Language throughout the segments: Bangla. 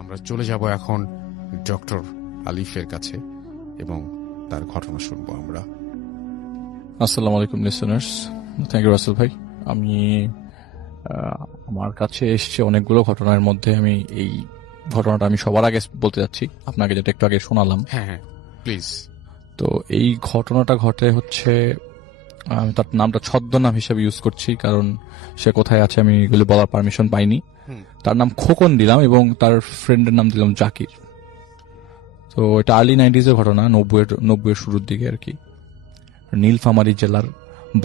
আমরা চলে যাব এখন ডক্টর আলিফের কাছে এবং তার ঘটনা শুনবো আমরা। আসসালামু আলাইকুম লিসেনার্স, থ্যাংক ইউ রাসেল ভাই। আমি আমার কাছে এসছে অনেকগুলো ঘটনার মধ্যে আমি এই ঘটনাটা আমি সবার আগে বলতে যাচ্ছি, আপনাকে যেটা একটু আগে শোনালাম। হ্যাঁ হ্যাঁ প্লিজ। তো এই ঘটনাটা ঘটে হচ্ছে, আমি তার নামটা ছদ্মনাম হিসেবে ইউজ করছি কারণ সে কোথায় আছে আমি এগুলো বলার পারমিশন পাইনি। তার নাম খোকন দিলাম এবং তার ফ্রেন্ডের নাম দিলাম জাকির। তো এটা আর্লি 90s এর ঘটনা, 90-এর শুরুর দিকে আর কি। নীলফামারী জেলার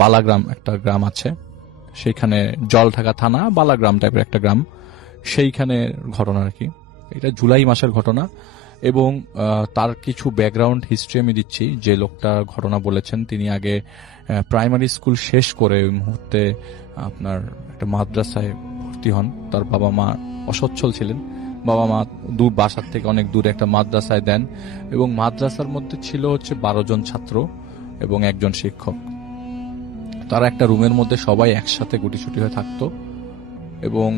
বালাগ্রাম একটা গ্রাম আছে, সেইখানে জলঢাকা থানা বালাগ্রাম টাইপের একটা গ্রাম, সেইখানে ঘটনা আর কি। এটা জুলাই মাসের ঘটনা এবং তার কিছু ব্যাকগ্রাউন্ড হিস্ট্রি আমি দিচ্ছি। যে লোকটা ঘটনা বলেছেন তিনি আগে প্রাইমারি স্কুল শেষ করে ওই মুহূর্তে আপনার একটা মাদ্রাসায় ভর্তি হন। তার বাবা মা অসচ্ছল ছিলেন, বাবা মা দূর বাসার থেকে অনেক দূরে একটা মাদ্রাসায় দেন এবং মাদ্রাসার মধ্যে ছিল হচ্ছে 12 জন ছাত্র এবং একজন শিক্ষক। তারা একটা রুমের মধ্যে সবাই একসাথে গুটিসুটি হয়ে থাকতো এবং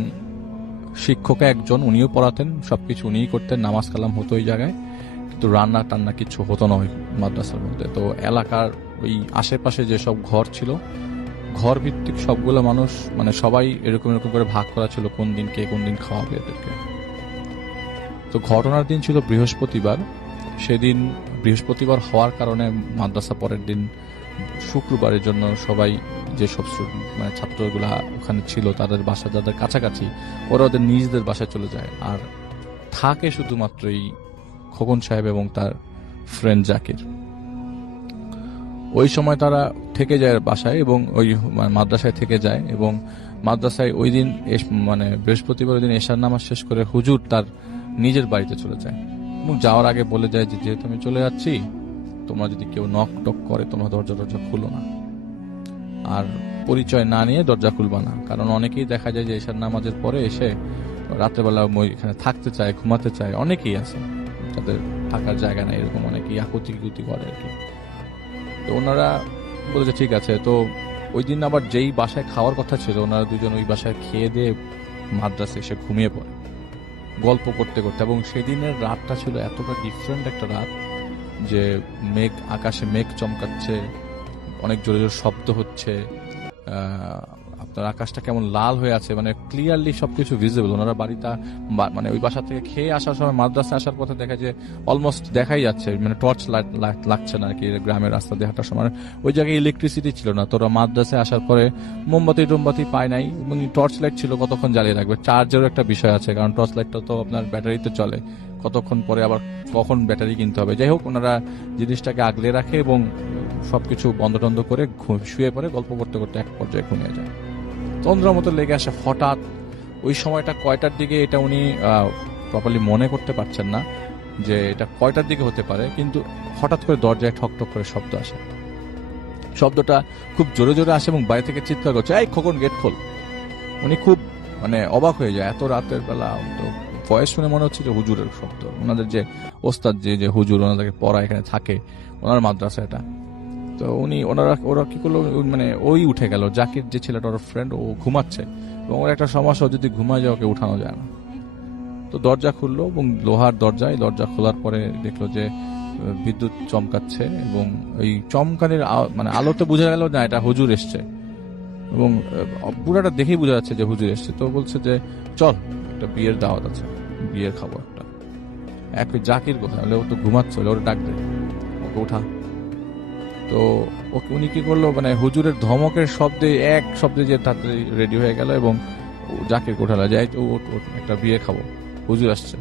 শিক্ষক একজন, উনিও পড়াতেন, সবকিছু উনিই করতেন, নামাজ কালাম হতো ওই জায়গায়, কিন্তু রান্না টান্না কিছু হতো না ওই মাদ্রাসার মধ্যে। তো এলাকার ওই আশেপাশে যেসব ঘর ছিল, ঘর ভিত্তিক সবগুলো মানুষ মানে সবাই এরকম এরকম করে ভাগ করা ছিল কোন দিন কে কোন দিন খাওয়াবে এদেরকে। তো ঘটনার দিন ছিল বৃহস্পতিবার। সেদিন বৃহস্পতিবার হওয়ার কারণে মাদ্রাসা পরের দিন শুক্রবারের জন্য সবাই যেসব মানে ছাত্রগুলা ওখানে ছিল তাদের বাসা যাদের কাছাকাছি, ওরা ওদের নিজেদের বাসায় চলে যায় আর থাকে শুধুমাত্র এই খোকন সাহেব এবং তার ফ্রেন্ড জাকির। ওই সময় তারা থেকে যায় বাসায় এবং ওই মাদ্রাসায় থেকে যায় এবং মাদ্রাসায় ওই দিন মানে বৃহস্পতিবার ওই দিন এশার নামাজ শেষ করে হুজুর তার নিজের বাড়িতে চলে যায় এবং যাওয়ার আগে বলে যায় যে যেহেতু আমি চলে যাচ্ছি, তোমরা যদি কেউ নক টক করে তোমরা দরজা খুলো না, আর পরিচয় না নিয়ে দরজা খুলবা না। কারণ অনেকেই দেখা যায় যে এশার নামাজের পরে এসে রাত্রেবেলা এখানে থাকতে চায়, ঘুমাতে চায়, অনেকেই আছে তাদের থাকার জায়গা নাই, এরকম অনেকেই আকুতি কুতি করে আর কি। তো ওনারা বলেছে ঠিক আছে। তো ওই দিন আবার যেই বাসায় খাওয়ার কথা ছিল, ওনারা দুজন ওই বাসায় খেয়ে দিয়ে মাদ্রাসে এসে ঘুমিয়ে পড়ে গল্প করতে করতে। এবং সেদিনের রাতটা ছিল এতটা ডিফারেন্ট একটা রাত যে আকাশে মেঘ চমকাচ্ছে, অনেক জোরে জোরে শব্দ হচ্ছে, আপনার আকাশটা কেমন লাল হয়ে আছে, মানে ক্লিয়ারলি সবকিছু ভিজিবল। ওনারা বাড়িটা মানে ওই বাসা থেকে খেয়ে আসার সময় মাদ্রাসা আসার পথে দেখা যায় অলমোস্ট দেখাই যাচ্ছে, মানে টর্চ লাইট লাগছে না আর কি গ্রামের রাস্তা দিয়ে হাঁটার সময়। ওই জায়গায় ইলেকট্রিসিটি ছিল না, তোরা মাদ্রাসায় আসার পরে মোমবাতি পায় নাই এবং টর্চ লাইট ছিল কতক্ষণ জ্বালিয়ে রাখবে, চার্জেরও একটা বিষয় আছে, কারণ টর্চ লাইটটা তো আপনার ব্যাটারিতে চলে, কতক্ষণ পরে আবার কখন ব্যাটারি কিনতে হবে। যাই হোক, ওনারা জিনিসটাকে আগলে রাখে এবং সবকিছু বন্ধ টন্ধ করে শুয়ে পড়ে, গল্প করতে করতে এক পর্যায়ে ঘুমিয়ে যায়। তন্দ্রার মতো লেগে আসে হঠাৎ। ওই সময়টা কয়টার দিকে এটা উনি প্রপারলি মনে করতে পারছেন না যে এটা কয়টার দিকে হতে পারে, কিন্তু হঠাৎ করে দরজায় ঠক ঠক করে শব্দ আসে। শব্দটা খুব জোরে জোরে আসে এবং বাড়ি থেকে চিৎকার করছে, এই খোকন গেট খোল। উনি খুব মানে অবাক হয়ে যায়, এত রাতের বেলা। তো ভয়েস শুনে মনে হচ্ছে যে হুজুরের শব্দ, ওনাদের যে ওস্তাদ যে হুজুর ওনাদেরকে পড়া এখানে থাকে, ওনার মাদ্রাসা এটা। তো ওরা কি করলো, মানে ওই উঠে গেল, জাকির যে ছেলেটা ওর ফ্রেন্ড, ও ঘুমাচ্ছে এবং ওর একটা সমস্যা, যদি ঘুমায় যায় ওকে উঠানো যায় না। তো দরজা খুললো এবং লোহার দরজা খোলার পরে দেখলো যে বিদ্যুৎ চমকাচ্ছে এবং ওই চমকানির মানে আলোতে বোঝা গেল না এটা হুজুর এসছে এবং পুরাটা দেখেই বোঝা যাচ্ছে যে হুজুর এসছে। তো বলছে যে চল, একটা বিয়ের দাওয়াত আছে, বিয়ের খাবো একটা। জাকির কোথায়, ও তো ঘুমাচ্ছে, ওর ডাক দে, ওকে উঠা। তো ওকে উনি কি করলো, মানে হুজুরের ধমকের শব্দে এক শব্দে যে তাড়াতাড়ি রেডি হয়ে গেল এবং জাকির কোঠালা যায়, একটা বিয়ে খাবো, হুজুর আসছে।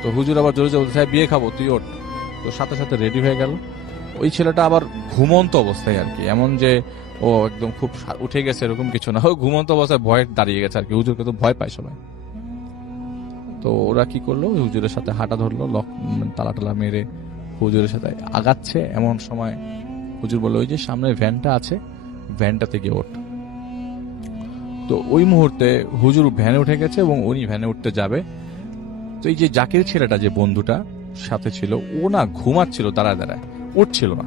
তো হুজুর আবার জোরে জোরে বলছে, বিয়ে খাবো, তুই ওঠ। তো সাথে সাথে রেডি হয়ে গেল। ওই ছেলেটা আবার ঘুমন্ত অবস্থায় আর কি, এমন যে ও একদম খুব উঠে গেছে এরকম কিছু না, ও ঘুমন্ত অবস্থায় ভয়ে দাঁড়িয়ে গেছে আর কি। হুজুরকে তো ভয় পায় সবাই। তো ওরা কি করলো, হুজুরের সাথে হাঁটা ধরলো, তালা টালা মেরে হুজুরের সাথে আগাচ্ছে। এমন সময় হুজুর বললো, ওই যে সামনে ভ্যানটা আছে, ভ্যানটাতে গিয়ে ওঠ। তো ওই মুহূর্তে হুজুর ভ্যানে উঠে গেছে এবং উনি ভ্যানে উঠতে যাবে। তো এই যে জাকির ছেলেটা যে বন্ধুটা সাথে ছিল, ও না ঘুমাচ্ছিল, দাঁড়ায় উঠছিল না।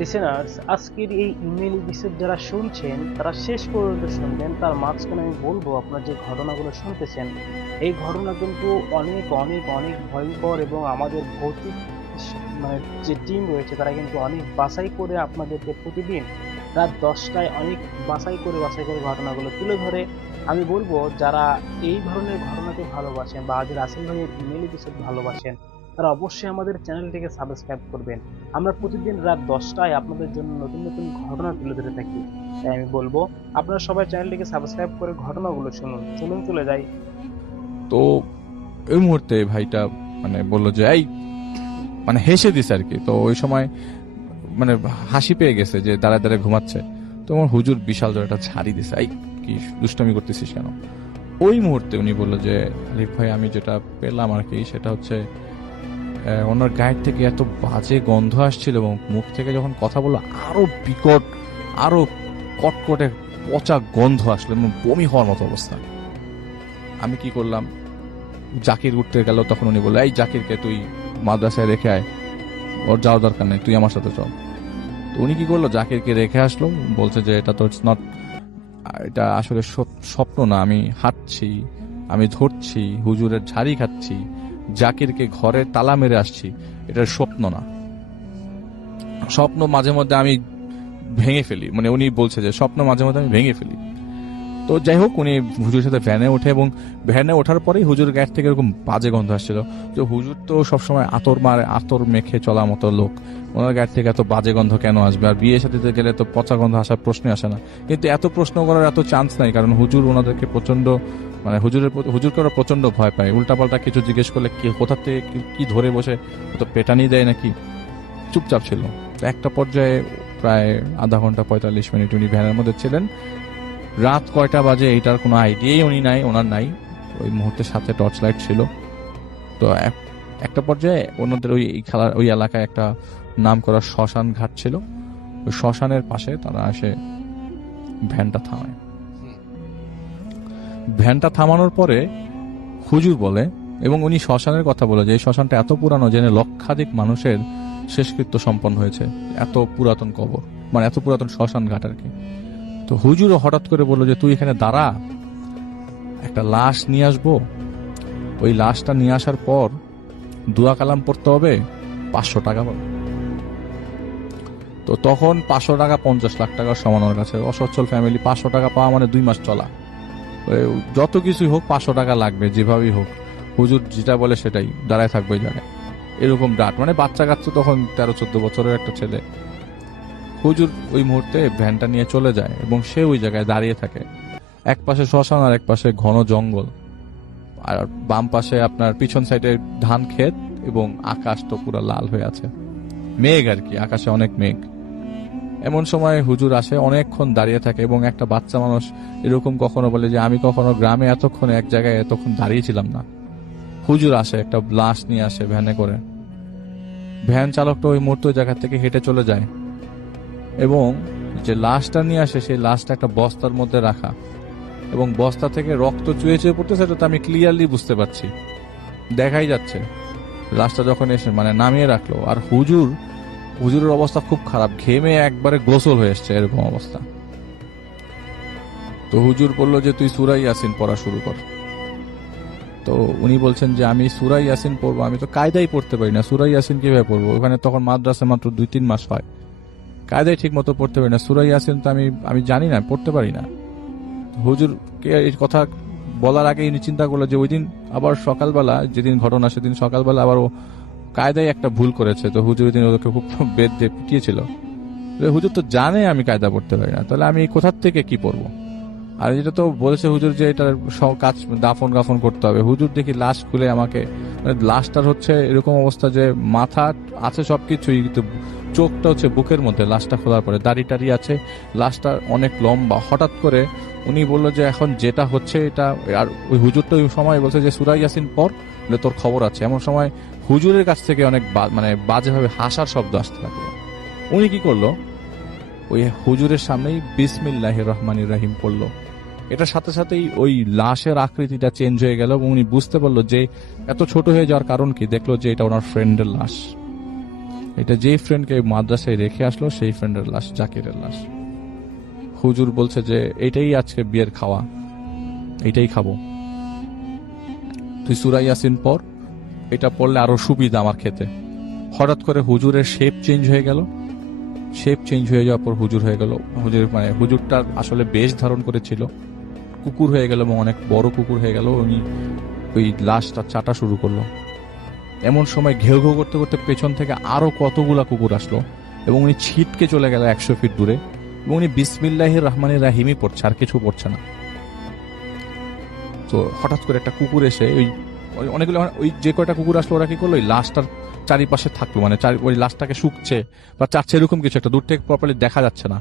লিসেনার্স, আজকের এই ইমেল এপিসোড যারা শুনছেন তারা শেষ পর্যন্ত শুনবেন। তার মাঝখানে আমি বলবো, আপনার যে ঘটনাগুলো শুনতেছেন এই ঘটনা কিন্তু অনেক অনেক অনেক ভয়ঙ্কর, এবং আমাদের ভৌতিক মানে যে টিম রয়েছে তারা কিন্তু অনেক বাছাই করে আপনাদেরকে প্রতিদিন রাত 10টায় অনেক বাছাই করে ঘটনাগুলো তুলে ধরে। আমি বলবো, যারা এই ধরনের ঘটনাকে ভালোবাসেন বা আজ রাসেল ভাইয়ের ইমেল এপিসোড ভালোবাসেন তারা অবশ্যই আমাদের চ্যানেলটিকে সাবস্ক্রাইব করবেন। আমরা প্রতিদিন রাত 10টায় আপনাদের জন্য নতুন নতুন ঘটনা তুলে ধরে থাকি। তাই আমি বলবো, আপনারা সবাই চ্যানেলটিকে সাবস্ক্রাইব করে ঘটনাগুলো শুনুন। চলুন চলে যাই। তো ওই মুহূর্তে ভাইটা মানে বললো যে এই মানে হেসে দিছে আর কি। তো ওই সময় মানে হাসি পেয়ে গেছে যে দাঁড়ায় দাঁড়ায় ঘুমাচ্ছে। তো আমার হুজুর বিশাল জোরে একটা ঝাড়ি দিছে, এই কি দুষ্টামি করতেছিস কেন? ওই মুহূর্তে উনি বললো যে আলিফ ভাই, আমি যেটা পেলাম আর কি সেটা হচ্ছে ওনার গায়ের থেকে এত বাজে গন্ধ আসছিল এবং মুখ থেকে যখন কথা বললো আরো বিকট, আরো কটকটে পচা গন্ধ আসলো এবং বমি হওয়ার মতো অবস্থা। আমি কি করলাম, জাকির উঠতে গেল, তখন উনি বললো এই জাকিরকে তুই মাদ্রাসায় রেখে আয়, ওর যাওয়ার দরকার নেই, তুই আমার সাথে চল। তো উনি কি করলো, জাকিরকে রেখে আসলো, বলছে যে এটা তো নট, এটা আসলে স্বপ্ন না, আমি হাঁটছি, আমি ধরছি, হুজুরের ঝাড়ি খাচ্ছি, জাকিরকে ঘরে তালা মেরে আসছি, এটা স্বপ্ন না। স্বপ্ন মাঝে মধ্যে আমি ভেঙে ফেলি, মানে উনি বলছে যে স্বপ্ন মাঝে মধ্যে আমি ভেঙে ফেলি। তো যাই হোক, উনি হুজুরের সাথে ভ্যানে ওঠে এবং ভ্যানে ওঠার পরেই হুজুর গায়ের থেকে এরকম বাজে গন্ধ আসছিল। যে হুজুর তো সবসময় আতর মেখে চলা মতো লোক, ওনার গায়ের থেকে এত বাজে গন্ধ কেন আসবে? আর বিয়ে সাথে গেলে তো পচা গন্ধ আসার প্রশ্নই আসে না। কিন্তু এত প্রশ্ন করার এত চান্স নাই, কারণ হুজুর ওনাদেরকে প্রচন্ড মানে হুজুরকে ওরা প্রচন্ড ভয় পায়। উল্টাপাল্টা কিছু জিজ্ঞেস করলে কোথা থেকে কি ধরে বসে তো পেটানি দেয় নাকি, চুপচাপ ছিল। তো একটা পর্যায়ে প্রায় আধা ঘন্টা 45 মিনিট উনি ভ্যানের মধ্যে ছিলেন। রাত কয়টা বাজে এইটার কোনো আইডিয়াই ওনার নাই। ওই মুহূর্তে সাথে টর্চ লাইট ছিল। তো একটা পর্যায়ে ওনাদের ওই এলাকায় একটা নাম করা শ্মশান ঘাট ছিল। ওই শ্মশানের পাশে তারা এসে ভ্যানটা থামায়। ভ্যানটা থামানোর পরে হুজুর বলে, এবং উনি শ্মশানের কথা বলে যে এই শ্মশানটা এত পুরানো, জেনে লক্ষাধিক মানুষের শেষকৃত্য সম্পন্ন হয়েছে, এত পুরাতন কবর, মানে এত পুরাতন শ্মশান ঘাট আর কি। তো হুজুরও হঠাৎ করে বললো যে তুই এখানে দাঁড়া, একটা লাশ নিয়ে আসবো, ওই লাশটা নিয়ে আসার পর দোয়া কালাম পড়তে হবে, 500 টাকা পাবে। তো তখন 500 টাকা 50 লাখ টাকার সমান ওর কাছে। অসচ্ছল ফ্যামিলি, 500 টাকা পাওয়া মানে 2 মাস চলা। যত কিছুই হোক 500 টাকা লাগবে, যেভাবেই হোক। হুজুর যেটা বলে সেটাই, দাঁড়ায় থাকবে ওই জায়গায়। এরকম ডাট, মানে বাচ্চা কাচ্চা তখন 13-14 বছরের একটা ছেলে। হুজুর ওই মুহূর্তে ভ্যানটা নিয়ে চলে যায় এবং সে ওই জায়গায় দাঁড়িয়ে থাকে। এক পাশে শ্মশান আর এক পাশে ঘন জঙ্গল, আর বাম পাশে আপনার পিছন সাইডে ধান ক্ষেত এবং আকাশ তো পুরো লাল হয়ে আছে, মেঘ আর কি, আকাশে অনেক মেঘ। এমন সময় হুজুর আসে, অনেকক্ষণ দাঁড়িয়ে থাকে এবং একটা বাচ্চা মানুষ এরকম কখনো বলে যে আমি কখনো গ্রামে এতক্ষণ এক জায়গায় এতক্ষণ দাঁড়িয়েছিলাম না। হুজুর আসে, একটা লাশ নিয়ে আসে ভ্যানে করে। ভ্যান চালকটা ওই মুহূর্তে ওই জায়গা থেকে হেঁটে চলে যায় এবং যে লাশটা নিয়ে আসে সেই লাশটা একটা বস্তার মধ্যে রাখা, এবং বস্তা থেকে রক্ত চুয়ে চুয়ে পড়তেছে। এটা তো আমি ক্লিয়ারলি বুঝতে পারছি, দেখাই যাচ্ছে। লাশটা যখন এসে মানে নামিয়ে রাখলো, আর হুজুরের অবস্থা খুব খারাপ, ঘেমে একবারে গোসল হয়ে এসছে, এরকম অবস্থা। তো হুজুর বলল যে তুই সূরা ইয়াসিন পড়া শুরু কর। তো উনি বলছেন যে আমি সূরা ইয়াসিন পড়বো, আমি তো কায়দাই পড়তে পারি না, সূরা ইয়াসিন কিভাবে পড়বো? ওখানে তখন মাদ্রাসা মাত্র 2-3 মাস হয়, কায়দায় ঠিক মতো পড়তে পারি না, সূরা ইয়াসিন তো আমি জানি না, পড়তে পারি না। হুজুরকে এই কথা বলার আগে উনি চিন্তা করলো যে ওই দিন আবার সকালবেলা, যেদিন ঘটনা সেদিন সকালবেলা আবার ও কায়দায় একটা ভুল করেছে। তো হুজুর ওই দিন ওদেরকে খুব বেদ দিয়ে পিটিয়েছিল। হুজুর তো জানে আমি কায়দা পড়তে পারি না, তাহলে আমি কোথার থেকে কি পড়বো? আর যেটা তো বলেছে হুজুর যে এটার সব কাজ দাফন গাফন করতে হবে। হুজুর দেখি লাশ খুলে আমাকে, মানে লাশটার হচ্ছে এরকম অবস্থা যে মাথা আছে সবকিছুই, কিন্তু চোখটা হচ্ছে বুকের মধ্যে। লাশটা খোলার পরে দাড়ি টাড়ি আছে, লাশটা অনেক লম্বা। হঠাৎ করে উনি বললো যে এখন যেটা হচ্ছে এটা, আর ওই হুজুরটা ওই সময় বলছে যে সূরা ইয়াসিন পড়, তোর খবর আছে। এমন সময় হুজুরের কাছ থেকে অনেক মানে বাজেভাবে হাসার শব্দ আসতে লাগলো। উনি কি করলো, ওই হুজুরের সামনেই বিসমিল্লাহির রহমানির রহিম পড়লো। এটার সাথে সাথেই ওই লাশের আকৃতিটা চেঞ্জ হয়ে গেল এবং উনি বুঝতে পারলো যে এত ছোট হয়ে যাওয়ার কারণ কি। দেখলো যে এটা ওনার ফ্রেন্ডের লাশ। এটা যেই ফ্রেন্ডকে মাদ্রাসায় রেখে আসলো সেই ফ্রেন্ডের লাশ, জাকিরের লাশ। হুজুর বলছে যে এটাই আজকে বিয়ের খাওয়া, এইটাই খাবো, তুই সূরা ইয়াসিন পড়, এটা পড়লে আরো সুবিধা আমার খেতে। হঠাৎ করে হুজুরের শেপ চেঞ্জ হয়ে গেল। শেপ চেঞ্জ হয়ে যাওয়ার পর হুজুর হয়ে গেল, হুজুরটার আসলে বেশ ধারণ করেছিল, কুকুর হয়ে গেল এবং অনেক বড় কুকুর হয়ে গেল। উনি ওই লাশটা চাটা শুরু করলো। এমন সময় ঘেউ ঘেউ করতে করতে পেছন থেকে আরো কতগুলা কুকুর আসলো এবং উনি ছিটকে চলে গেল 100 ফিট দূরে, এবং উনি বিসমিল্লাহির রহমানির রাহিমই পড়ছে, আর কিছু পড়ছে না। তো হঠাৎ করে একটা কুকুর এসে অনেকগুলো ওই যে কয়টা কুকুর আসলো ওরা কি করলো, ওই লাশটার চারিপাশে থাকলো, ওই লাশটাকে শুকছে বা চাচ্ছে এরকম কিছু একটা, দূর থেকে প্রপারলি দেখা যাচ্ছে না।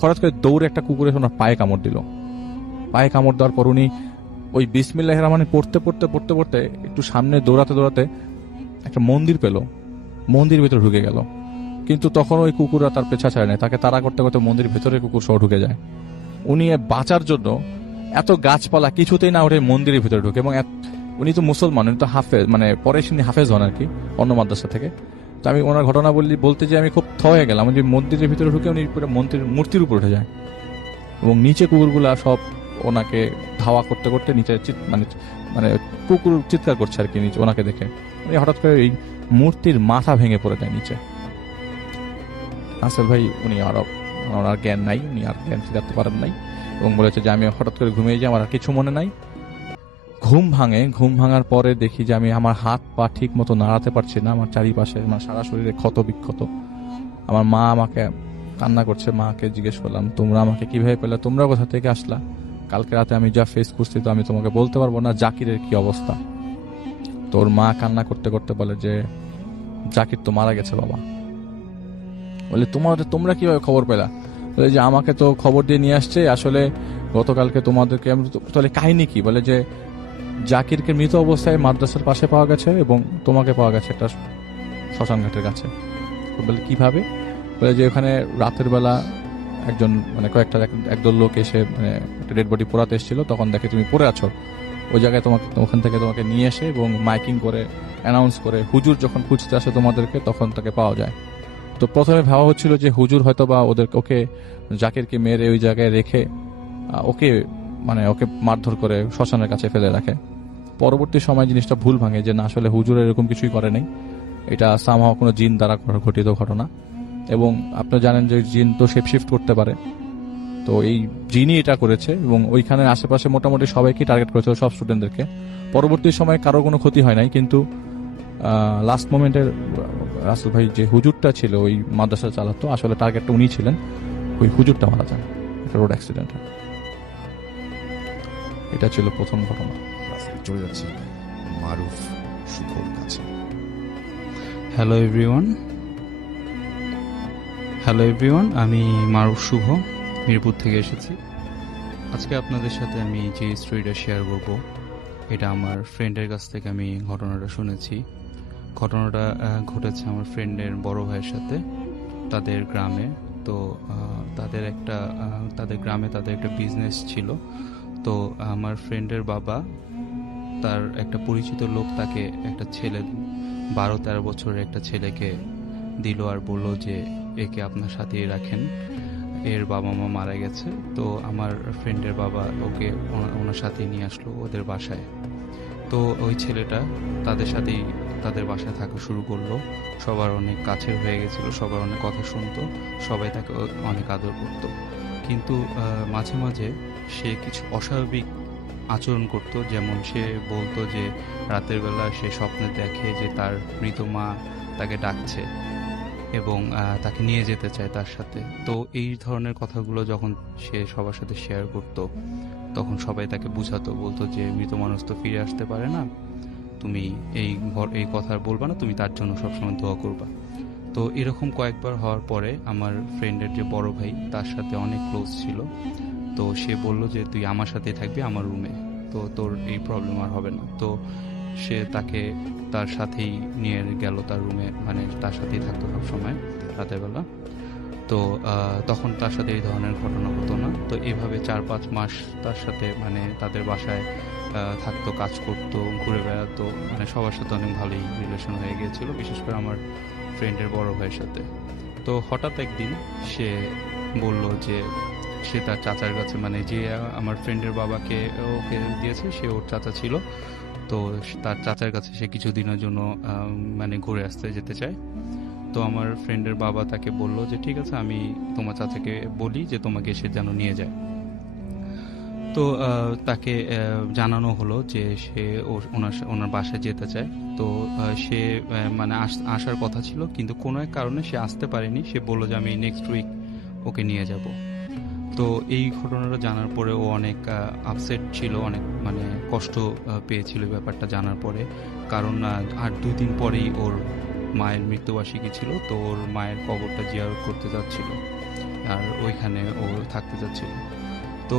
হঠাৎ করে দৌড়ে একটা কুকুর এসে ওনার পায়ে কামড় দিল। পায়ে কামড় দেওয়ার পর উনি ওই বিসমিল্লাহির রহমানি পড়তে পড়তে পড়তে পড়তে একটু সামনে দৌড়াতে দৌড়াতে একটা মন্দির পেল, মন্দির ভেতরে ঢুকে গেল। কিন্তু তখন ওই কুকুররা তার পেছা ছাড়ে নাই, তাকে তাড়া করতে করতে মন্দির ভেতরে কুকুর সহ ঢুকে যায়। উনি বাঁচার জন্য এত গাছপালা কিছুতেই না উঠে মন্দিরের ভিতরে ঢুকে, এবং উনি তো মুসলমান, উনি তো হাফেজ, পরে তিনি হাফেজ হন আর কি অন্য মাদ্রাসা থেকে। তো আমি ওনার ঘটনা বলতে যে আমি খুব হয়ে গেলাম যে মন্দিরের ভিতরে ঢুকে উনি মূর্তির উপর উঠে যায়, এবং নিচে কুকুরগুলা সব ওনাকে ধাওয়া করতে করতে নিচে কুকুর চিৎকার করছে আর কি নিচে ওনাকে দেখে। উনি হঠাৎ করে এই মূর্তির মাথা ভেঙে পড়ে যায় নিচে। আসল ভাই উনি ওনার জ্ঞান নাই, উনি আর জ্ঞান ফিরাতে পারেন নাই, এবং বলেছে যে আমি হঠাৎ করে ঘুমিয়ে যাই, আমার আর কিছু মনে নাই। ঘুম ভাঙার পরে দেখি যে আমি আমার হাত পা ঠিক মতো নাড়াতে পারছি না, আমার চারিপাশে সারা শরীরে ক্ষত বিক্ষত। আমার মা আমাকে কান্না করছে, মাকে জিজ্ঞেস করলাম তোমরা আমাকে কিভাবে পেলে, তোমরা কোথা থেকে আসলা, কালকে রাতে আমি যা ফেস করছি তো আমি তোমাকে বলতে পারবো না, জাকিরের কি অবস্থা। তোর মা কান্না করতে করতে বলে যে জাকির তো মারা গেছে বাবা। বলে তোমরা কিভাবে খবর পেলা, বলে যে আমাকে তো খবর দিয়ে নিয়ে আসছে, আসলে গতকালকে তোমাদেরকে তাহলে কাহিনী কি, বলে যে জাকিরকে মৃত অবস্থায় মাদ্রাসার পাশে পাওয়া গেছে এবং তোমাকে পাওয়া গেছে একটা শ্মশান ঘাটের কাছে। বলে কিভাবে, বলে যে ওখানে রাতের বেলা একজন একদল লোক এসে একটা ডেড বডি পোড়াতে এসেছিল, তখন দেখে তুমি পড়ে আছো, ওই জায়গায় ওখান থেকে তোমাকে নিয়ে এসে এবং মাইকিং করে অ্যানাউন্স করে হুজুর যখন খুঁজতে আসে তোমাদেরকে তখন তাকে পাওয়া যায়। তো প্রথমে ভাবা হচ্ছিল যে হুজুর হয়তো বা ওকে জাকিরকে মেরে ওই জায়গায় রেখে ওকে মারধর করে শ্মশানের কাছে ফেলে রাখে। পরবর্তী সময় জিনিসটা ভুল ভাঙে যে না, আসলে হুজুর এরকম কিছুই করে নাই, এটা সামহাও কোনো জিন দ্বারা ঘটিত ঘটনা। এবং আপনারা জানেন যে জিন তো শেপ শিফট করতে পারে, তো এই জিনই এটা করেছে এবং ওইখানে আশেপাশে মোটামুটি সবাইকে টার্গেট করেছিল, সব স্টুডেন্টদেরকে। পরবর্তী সময় কারো কোনো ক্ষতি হয় নাই, কিন্তু লাস্ট মোমেন্টের রাসেল ভাই যে হুজুরটা ছিল ওই মাদ্রাসা চালাতো, আসলে টার্গেটটা উনি ছিলেন, ওই হুজুরটা মারা যান একটা রোড অ্যাক্সিডেন্টে। এটা ছিল প্রথম ঘটনা। চলে যাচ্ছি মারুফ শুভর কাছে। হ্যালো এভরিওয়ান, আমি মারুফ শুভ, মিরপুর থেকে এসেছি। আজকে আপনাদের সাথে আমি যে স্টোরিটা শেয়ার করব, এটা আমার ফ্রেন্ডের কাছ থেকে আমি ঘটনাটা শুনেছি। ঘটনাটা ঘটেছে আমার ফ্রেন্ডের বড় ভাইয়ের সাথে, তাদের গ্রামে। তো তাদের গ্রামে তাদের একটা বিজনেস ছিল। তো আমার ফ্রেন্ডের বাবা, তার একটা পরিচিত লোক তাকে একটা ছেলে 12-13 বছরের একটা ছেলেকে দিল আর বলল যে একে আপনার সাথেই রাখেন, এর বাবা মা মারা গেছে। তো আমার ফ্রেন্ডের বাবা ওকে ওনার সাথেই নিয়ে আসলো ওদের বাসায়। তো ওই ছেলেটা তাদের বাসায় থাকা শুরু করলো। সবার অনেক কাছের হয়ে গেছিল, সবার অনেক কথা শুনতো, সবাই তাকে অনেক আদর করতো। কিন্তু মাঝে মাঝে সে কিছু অস্বাভাবিক আচরণ করত। যেমন সে বলতো যে রাতের বেলা সে স্বপ্নে দেখে যে তার মৃত মা তাকে ডাকছে এবং তাকে নিয়ে যেতে চায় তার সাথে। তো এই ধরনের কথাগুলো যখন সে সবার সাথে শেয়ার করত, তখন সবাই তাকে বুঝাতো, বলতো যে মৃত মানুষ তো ফিরে আসতে পারে না, তুমি এই কথা বলবা না, তুমি তার জন্য সবসময় দোয়া করবা। তো এরকম কয়েকবার হওয়ার পরে আমার ফ্রেন্ডের যে বড় ভাই, তার সাথে অনেক ক্লোজ ছিল। তো সে বলল যে তুই আমার সাথেই থাকবি আমার রুমে, তো তোর এই প্রবলেম আর হবে না। তো সে তাকে তার সাথেই নিয়ে গেল তার রুমে, তার সাথেই থাকতো সবসময় রাতের বেলা। তো তখন তার সাথে এই ধরনের ঘটনা হতো না। তো এভাবে 4-5 মাস তার সাথে তাদের বাসায় থাকতো, কাজ করতো, ঘুরে বেড়াতো, সবার সাথে অনেক ভালোই রিলেশন হয়ে গিয়েছিল। বিশেষ করে আমার ফ্রেন্ডের বড় ভাইয়ের সাথে। তো হঠাৎ একদিন সে বলল যে সে তার চাচার কাছে, মানে যে আমার ফ্রেন্ডের বাবাকে ওকে দিয়েছে সে ওর চাচা ছিল, তো তার চাচার কাছে সে কিছুদিনের জন্য মানে ঘুরে আসতে যেতে চায়। তো আমার ফ্রেন্ডের বাবা তাকে বলল যে ঠিক আছে, আমি তোমার চাচাকে বলি যে তোমাকে সে যেন নিয়ে যায়। তো তাকে জানানো হলো যে সে ওনার বাসায় যেতে চায়। তো সে মানে আসার কথা ছিল, কিন্তু কোনো এক কারণে সে আসতে পারেনি। সে বলল যে আমি নেক্সট উইক ওকে নিয়ে যাব। তো এই ঘটনাটা জানার পরে ও অনেক আপসেট ছিল, অনেক মানে কষ্ট পেয়েছিল এই ব্যাপারটা জানার পরে। কারণ আর 2 দিন পরেই ওর মায়ের মৃত্যুবার্ষিকী ছিল, তো ওর মায়ের কবরটা জিয়ারত করতে যাচ্ছিল আর ওইখানে ও থাকতে যাচ্ছিল। তো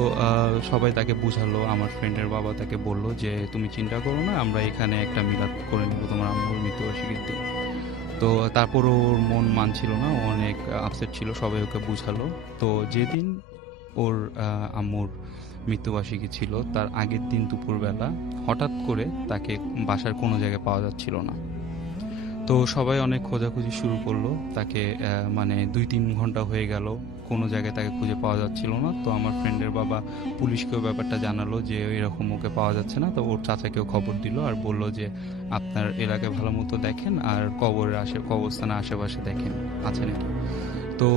সবাই তাকে বুঝালো, আমার ফ্রেন্ডের বাবা তাকে বলল যে তুমি চিন্তা করো না, আমরা এখানে একটা মিলাদ করে নেব তোমার আম্মুর মৃত্যুবার্ষিকীর দিন। তো তারপর ওর মন মানছিল না, ও অনেক আপসেট ছিল, সবাই ওকে বুঝালো। তো যেদিন ওর আম্মুর মৃত্যুবার্ষিকী ছিল তার আগের দিন দুপুরবেলা হঠাৎ করে তাকে বাসার কোনো জায়গায় পাওয়া যাচ্ছিল না। তো সবাই অনেক খোঁজাখুঁজি শুরু করলো তাকে, মানে 2-3 ঘন্টা হয়ে গেল, কোনো জায়গায় তাকে খুঁজে পাওয়া যাচ্ছিল না। তো আমার ফ্রেন্ডের বাবা পুলিশকেও ব্যাপারটা জানালো যে এরকম ওকে পাওয়া যাচ্ছে না। তো ওর চাচাকেও খবর দিল আর বলল যে আপনার এলাকায় ভালো মতো দেখেন আর কবরস্থানের আশেপাশে দেখেন আছে নাকি। তো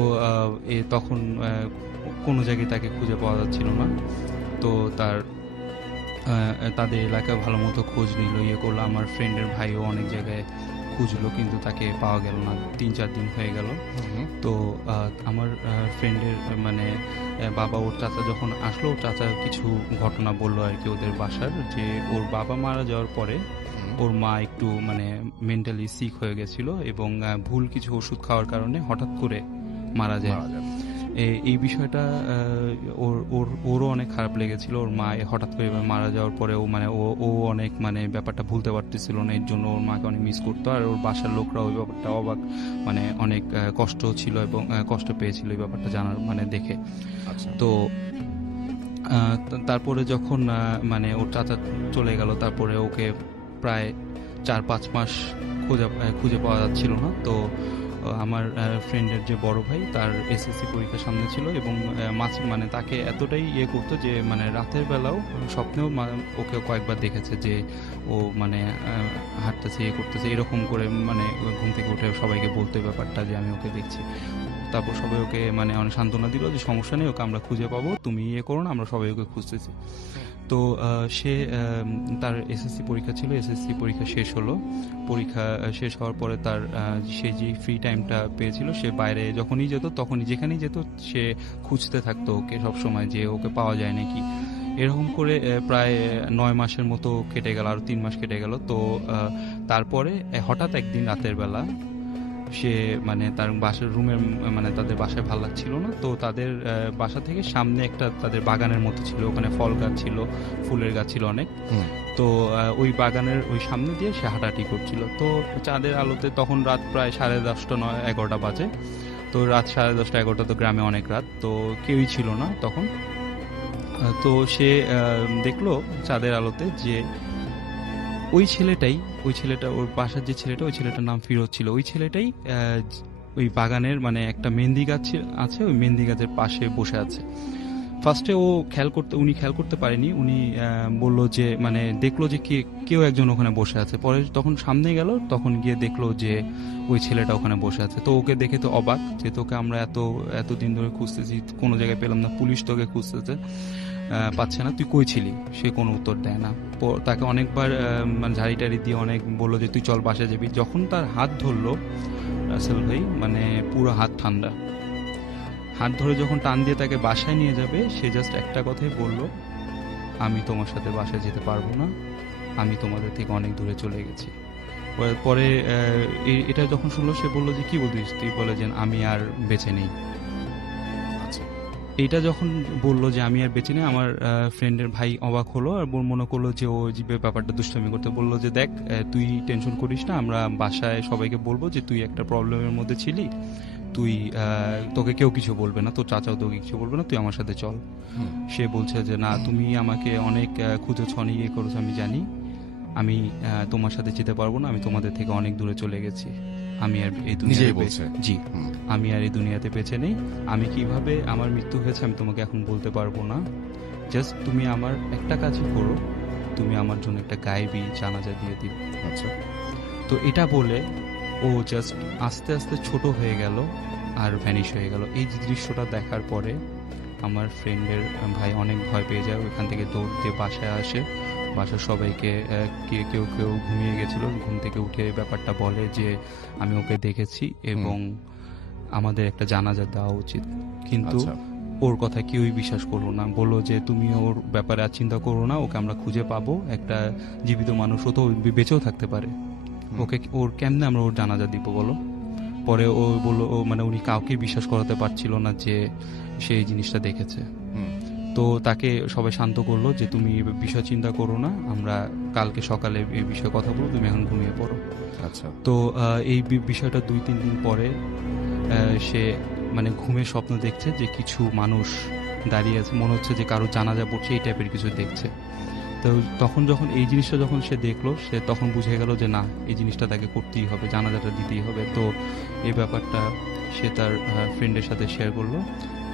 তখন কোনো জায়গায় তাকে খুঁজে পাওয়া যাচ্ছিল না। তো তাদের এলাকায় ভালো মতো খোঁজ নিল, ইয়ে করলো। আমার ফ্রেন্ডের ভাইও অনেক জায়গায় খুঁজলো, কিন্তু তাকে পাওয়া গেল না। 3-4 দিন হয়ে গেল। তো আমার ফ্রেন্ডের মানে বাবা, ওর চাচা যখন আসলো, ওর চাচা কিছু ঘটনা বললো আর কি ওদের বাসার, যে ওর বাবা মারা যাওয়ার পরে ওর মা একটু মানে মেন্টালি সিক হয়ে গেছিল এবং ভুল কিছু ওষুধ খাওয়ার কারণে হঠাৎ করে মারা যায়। এই বিষয়টা ওরও অনেক খারাপ লেগেছিল। ওর মা হঠাৎ করে মারা যাওয়ার পরে ও অনেক মানে ব্যাপারটা ভুলতে পারতেছিল না, এর জন্য ওর মাকে অনেক মিস করতো। আর ওর বাসার লোকরা ওই ব্যাপারটা অবাক, মানে অনেক কষ্ট ছিল এবং কষ্ট পেয়েছিল এই ব্যাপারটা জানার মানে দেখে। তো তারপরে যখন মানে ওর চাচা চলে গেল, তারপরে ওকে প্রায় 4-5 মাস খুঁজে পাওয়া যাচ্ছিল না। তো আমার ফ্রেন্ডের যে বড় ভাই, তার এসএসসি পরীক্ষার সামনে ছিল এবং মানে তাকে এতটাই ইয়ে করতো যে মানে রাতের বেলাও স্বপ্নেও ওকে কয়েকবার দেখেছে যে ও মানে হাঁটতেছে, ইয়ে করতেছে, এরকম করে মানে ঘুম থেকে উঠে সবাইকে বলতে ব্যাপারটা যে আমি ওকে দেখছি। তারপর সবাই ওকে মানে অনেক সান্ত্বনা দিল যে সমস্যা নেই, ওকে আমরা খুঁজে পাবো, তুমি ইয়ে করো না, আমরা সবাই ওকে খুঁজতেছি। তো সে তার এসএসসি পরীক্ষা ছিল, এসএসসি পরীক্ষা শেষ হলো। পরীক্ষা শেষ হওয়ার পরে সে যে ফ্রি টাইমটা পেয়েছিল, সে বাইরে যখনই যেত, তখনই যেখানেই যেত সে খুঁজতে থাকতো ওকে সবসময়, যে ওকে পাওয়া যায় নাকি। এরকম করে প্রায় 9 মাসের মতো কেটে গেল, আরো 3 মাস কেটে গেল। তো তারপরে হঠাৎ একদিন রাতের বেলা সে মানে তার বাসার রুমের মানে তাদের বাসায় ভালো লাগছিল না। তো তাদের বাসা থেকে সামনে একটা তাদের বাগানের মতো ছিল, ওখানে ফল গাছ ছিল, ফুলের গাছ ছিল অনেক। তো ওই বাগানের ওই সামনে দিয়ে সে হাঁটাহাঁটি করছিল। তো চাঁদের আলোতে তখন রাত প্রায় 10:30-11টা বাজে। তো রাত 10:30-11টা তো গ্রামে অনেক রাত, তো কেউই ছিল না তখন। তো সে দেখলো চাঁদের আলোতে যে ওই ছেলেটা ওর বাসার যে ছেলেটা, ওই ছেলেটার নাম ফিরোজ ছিল। ওই ছেলেটাই ওই বাগানের মানে একটা মেহেন্দি গাছ আছে, ওই মেহেন্দি গাছের পাশে বসে আছে। ফার্স্টে উনি খেয়াল করতে পারেনি। উনি বলল যে মানে দেখলো যে কেউ একজন ওখানে বসে আছে। পরে তখন সামনে গেল, তখন গিয়ে দেখলো যে ওই ছেলেটা ওখানে বসে আছে। তো ওকে দেখে তো অবাক, যে তোকে আমরা এতদিন ধরে খুঁজতেছি, কোনো জায়গায় পেলাম না, পুলিশ তোকে খুঁজতেছে, পাচ্ছে না, তুই কই ছিলি? সে কোনো উত্তর দেয় না। তাকে অনেকবার মানে ঝাড়ি টাড়ি দিয়ে অনেক বললো যে তুই চল বাসায় যাবি। যখন তার হাত ধরলো রাসেল ভাই, মানে পুরো হাত ঠান্ডা। হাত ধরে যখন টান দিয়ে তাকে বাসায় নিয়ে যাবে, সে জাস্ট একটা কথাই বলল, আমি তোমার সাথে বাসায় যেতে পারবো না, আমি তোমাদের থেকে অনেক দূরে চলে গেছি। পরে এটা যখন শুনলো, সে বললো যে কি বলছিস তুই? বলে যে আমি আর বেঁচে নেই। এইটা যখন বললো যে আমি আর বেঁচে নেই, আমার ফ্রেন্ডের ভাই অবাক হলো আর মনে করলো যে ও জিবে ব্যাপারটা দুষ্টামি করতে। বললো যে দেখ, তুই টেনশন করিস না, আমরা বাসায় সবাইকে বলবো যে তুই একটা প্রবলেমের মধ্যে ছিলি, তোকে কেউ কিছু বলবে না, তোর চাচাও তোকে কিছু বলবে না, তুই আমার সাথে চল। সে বলছে যে না, তুমি আমাকে অনেক খুঁজেছ, অনেক ইয়ে করেছো, আমি জানি, আমি তোমার সাথে যেতে পারবো না, আমি তোমাদের থেকে অনেক দূরে চলে গেছি। আমি আর এই নিজেই দুনিয়াতে বলছে। জি হুম, আমি আর এই দুনিয়াতে বেঁচে নেই। আমি কিভাবে আমার মৃত্যু হয়েছে আমি তোমাকে এখন বলতে পারবো না। জাস্ট তুমি আমার একটা কাজই করো, তুমি আমার জন্য একটা গায়েবী জানাজা দিয়ে দিও। আচ্ছা। তো এটা বলে ও জাস্ট আস্তে আস্তে ছোট হয়ে গেল আর ভ্যানিশ হয়ে গেল। এই যে দৃশ্যটা দেখার পরে আমার ফ্রেন্ডের ভাই অনেক ভয় পেয়ে যায়, ওইখান থেকে দৌড় দিয়ে বাসায় আসে। বাসার সবাইকে কেউ কেউ ঘুমিয়ে গেছিল, ঘুম থেকে উঠে ব্যাপারটা বলে যে আমি ওকে দেখেছি এবং আমাদের একটা জানাজা দেওয়া উচিত। কিন্তু আচ্ছা। ওর কথা কেউই বিশ্বাস করলো না, বললো যে তুমি ওর ব্যাপারে আর চিন্তা করো না, ওকে আমরা খুঁজে পাবো, একটা জীবিত মানুষ, ও তো বেঁচেও থাকতে পারে, ওকে ওর কেমনে আমরা ওর জানাজা দিব বলো। পরে ও বললো, ও মানে উনি কাউকে বিশ্বাস করাতে পারছিল না যে সে এই জিনিসটা দেখেছে। হুম, তো তাকে সবাই শান্ত করলো যে তুমি এই বিষয় চিন্তা করো না, আমরা কালকে সকালে এই বিষয়ে কথা বলবো, তুমি এখন ঘুমিয়ে পড়ো। আচ্ছা। তো এই বিষয়টা 2-3 দিন পরে সে মানে ঘুমে স্বপ্ন দেখছে যে কিছু মানুষ দাঁড়িয়ে আছে, মনে হচ্ছে যে কারো জানাজা পড়ছে, এই টাইপের কিছু দেখছে। তো তখন যখন এই জিনিসটা যখন সে দেখলো, সে তখন বুঝে গেল যে না, এই জিনিসটা তাকে করতেই হবে, জানাজাটা দিতেই হবে। তো এই ব্যাপারটা সে তার ফ্রেন্ডের সাথে শেয়ার করলো।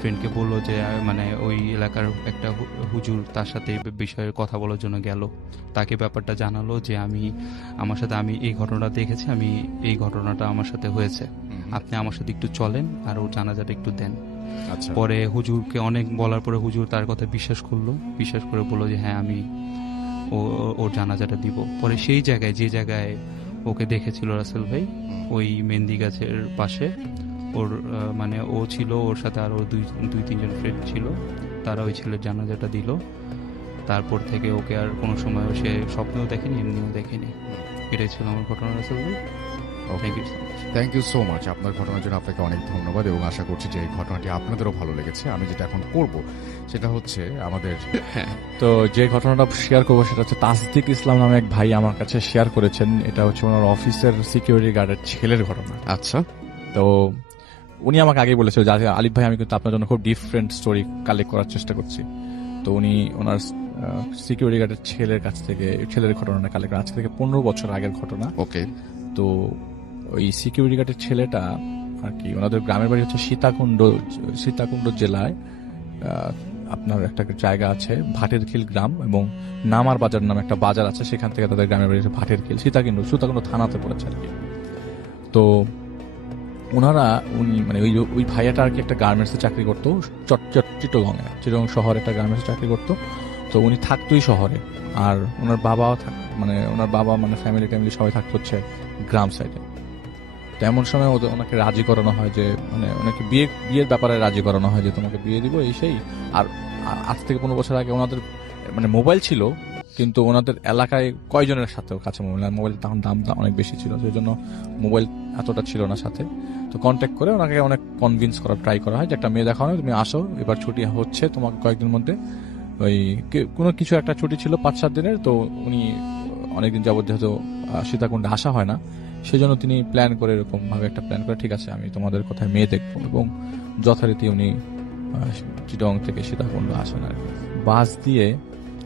ফ্রেন্ডকে বললো যে মানে ওই এলাকার একটা হুজুর তার সাথে এই বিষয়ে কথা বলার জন্য গেল, তাকে ব্যাপারটা জানালো যে আমি এই ঘটনাটা দেখেছি, এই ঘটনাটা আমার সাথে হয়েছে, আপনি আমার সাথে একটু চলেন আর ওর জানাজাটা একটু দেন। আচ্ছা। পরে হুজুরকে অনেক বলার পরে হুজুর তার কথা বিশ্বাস করলো, বিশ্বাস করে বললো যে হ্যাঁ আমি ওর জানাজাটা দিব। পরে সেই জায়গায়, যে জায়গায় ওকে দেখেছিল রাসেল ভাই, ওই মেহেন্দি গাছের পাশে ওর মানে ও ছিল, ওর সাথে আরো দুই তিনজন ফ্রেন্ড ছিল, তারা ওই ছেলের জানাজাটা দিল। তারপর থেকে ওকে আর কোনো সময় সে স্বপ্নেও দেখেনি, এমনিও দেখেনি। এটাই ছিল আমার ঘটনা রাসেল ভাই। Thank you so much. Thank you so much. আপনার ঘটনার জন্য আপনাকে অনেক ধন্যবাদ এবং আশা করছি যে এই ঘটনাটি আপনাদেরও ভালো লেগেছে। আমি যেটা এখন করব সেটা হচ্ছে আমাদের তো যে ঘটনাটা শেয়ার করবো সেটা হচ্ছে তাসদিক ইসলাম নামে এক ভাই আমার কাছে শেয়ার করেছেন। এটা হচ্ছে ওনার অফিসের সিকিউরিটি গার্ডের ছেলের ঘটনা। আচ্ছা। তো উনি আমাকে আগেই বলেছিল যে আলিফ ভাই, আমি কিন্তু আপনার জন্য খুব ডিফারেন্ট স্টোরি কালেক্ট করার চেষ্টা করছি। তো উনি ওনার সিকিউরিটি গার্ডের ছেলের কাছ থেকে ছেলের ঘটনাটা কালেক্ট করেন, আজকে থেকে 15 বছর আগের ঘটনা। ওকে। তো ওই সিকিউরিটি গার্ডের ছেলেটা আর কি, ওনাদের গ্রামের বাড়ি হচ্ছে সীতাকুণ্ড জেলায় আপনার একটা জায়গা আছে ভাটের খিল গ্রাম, এবং নামার বাজার নামে একটা বাজার আছে, সেখান থেকে তাদের গ্রামের বাড়ি হচ্ছে ভাটের খিল, সীতাকুণ্ড থানাতে পড়েছে আর কি। তো উনি মানে ওই ভাইয়াটা আর কি একটা গার্মেন্টসে চাকরি করতো চিটগং শহরে একটা গার্মেন্টসে চাকরি করতো। তো উনি থাকতোই শহরে, আর ওনার বাবাও মানে ফ্যামিলি সবাই থাকতো হচ্ছে গ্রাম সাইডে। তো এমন সময় ওনাকে রাজি করানো হয় যে মানে ওনাকে বিয়ের ব্যাপারে রাজি করানো হয় যে তোমাকে বিয়ে দিব এই সেই। আর আজ থেকে 15 বছর আগে ওনাদের মানে মোবাইল ছিল, কিন্তু ওনাদের এলাকায় কয়জনের সাথে কাছে মোবাইল তখন দাম অনেক বেশি ছিল, সেই জন্য মোবাইল এতটা ছিল না সাথে। তো কন্ট্যাক্ট করে ওনাকে অনেক কনভিন্স করার ট্রাই করা হয় যে একটা মেয়ে দেখানো, তুমি আসো, এবার ছুটি হচ্ছে তোমাকে কয়েকদিনের মধ্যে। ওই কোনো কিছু একটা ছুটি ছিল 5-7 দিনের। তো উনি অনেকদিন যাবত যেহেতু সীতাকুণ্ডে আসা হয় না, সেজন্য তিনি প্ল্যান করে এরকম ভাবে একটা প্ল্যান করে, ঠিক আছে আমি তোমাদের কোথায় মেয়ে দেখবো, এবং যথারীতি উনি চিটগং থেকে সীতাকুণ্ড আসেন আর কি বাস দিয়ে।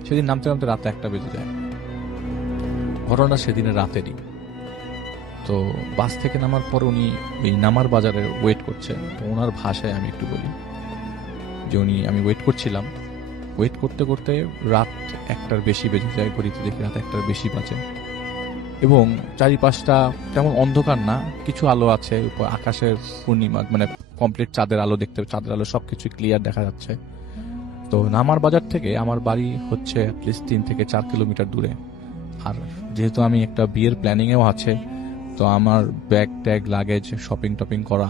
সেদিন নামতে নামতে রাতে 1টা বেজে যায়। ঘটনা সেদিনের রাতেরই। তো বাস থেকে নামার পর উনি ওই নামার বাজারে ওয়েট করছে। তো ওনার ভাষায় আমি একটু বলি যে আমি ওয়েট করছিলাম, ওয়েট করতে করতে রাত 1টার বেশি বেজে যায়, ঘড়িতে দেখি রাত 1টার বেশি বাজে, এবং চারিপাশটা তেমন অন্ধকার না, কিছু আলো আছে, উপর আকাশের পূর্ণিমা মানে কমপ্লিট চাঁদের আলো সবকিছু ক্লিয়ার দেখা যাচ্ছে। তো নামার বাজার থেকে আমার বাড়ি হচ্ছে অ্যাটলিস্ট 3 থেকে 4 কিলোমিটার দূরে। আর যেহেতু আমি একটা বিয়ের প্ল্যানিংয়েও আছে, তো আমার bag tag luggage shopping topping করা,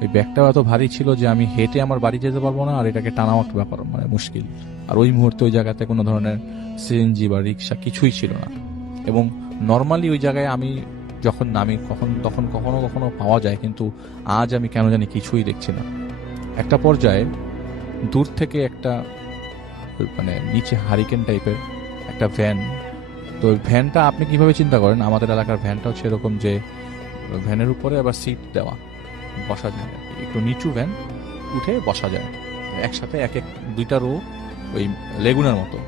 ওই ব্যাগটাও এত ভারী ছিল যে আমি হেঁটে আমার বাড়ি যেতে পারবো না, আর এটাকে টানাও একটা ব্যাপার মানে মুশকিল। আর ওই মুহূর্তে ওই জায়গাতে কোনো ধরনের সিএনজি বা রিক্সা কিছুই ছিল না। এবং নর্মালি ওই জায়গায় আমি যখন নামি তখন কখনো পাওয়া যায়, কিন্তু আজ আমি কেন জানি কিছুই দেখছি না। একটা পর্যায়ে দূর থেকে একটা মানে নিচে হারিকেন টাইপের একটা ভ্যান। তো ভ্যানটা আপনি কিভাবে চিন্তা করেন, আমাদের এলাকার ভ্যানটা হচ্ছে এরকম যে ভ্যানের উপরে আবার সিট দেওয়া, বসা যায়, একটু নিচু ভ্যান, উঠে বসা যায় একসাথে, এক 2টা রো, ওই লেগুনের মতো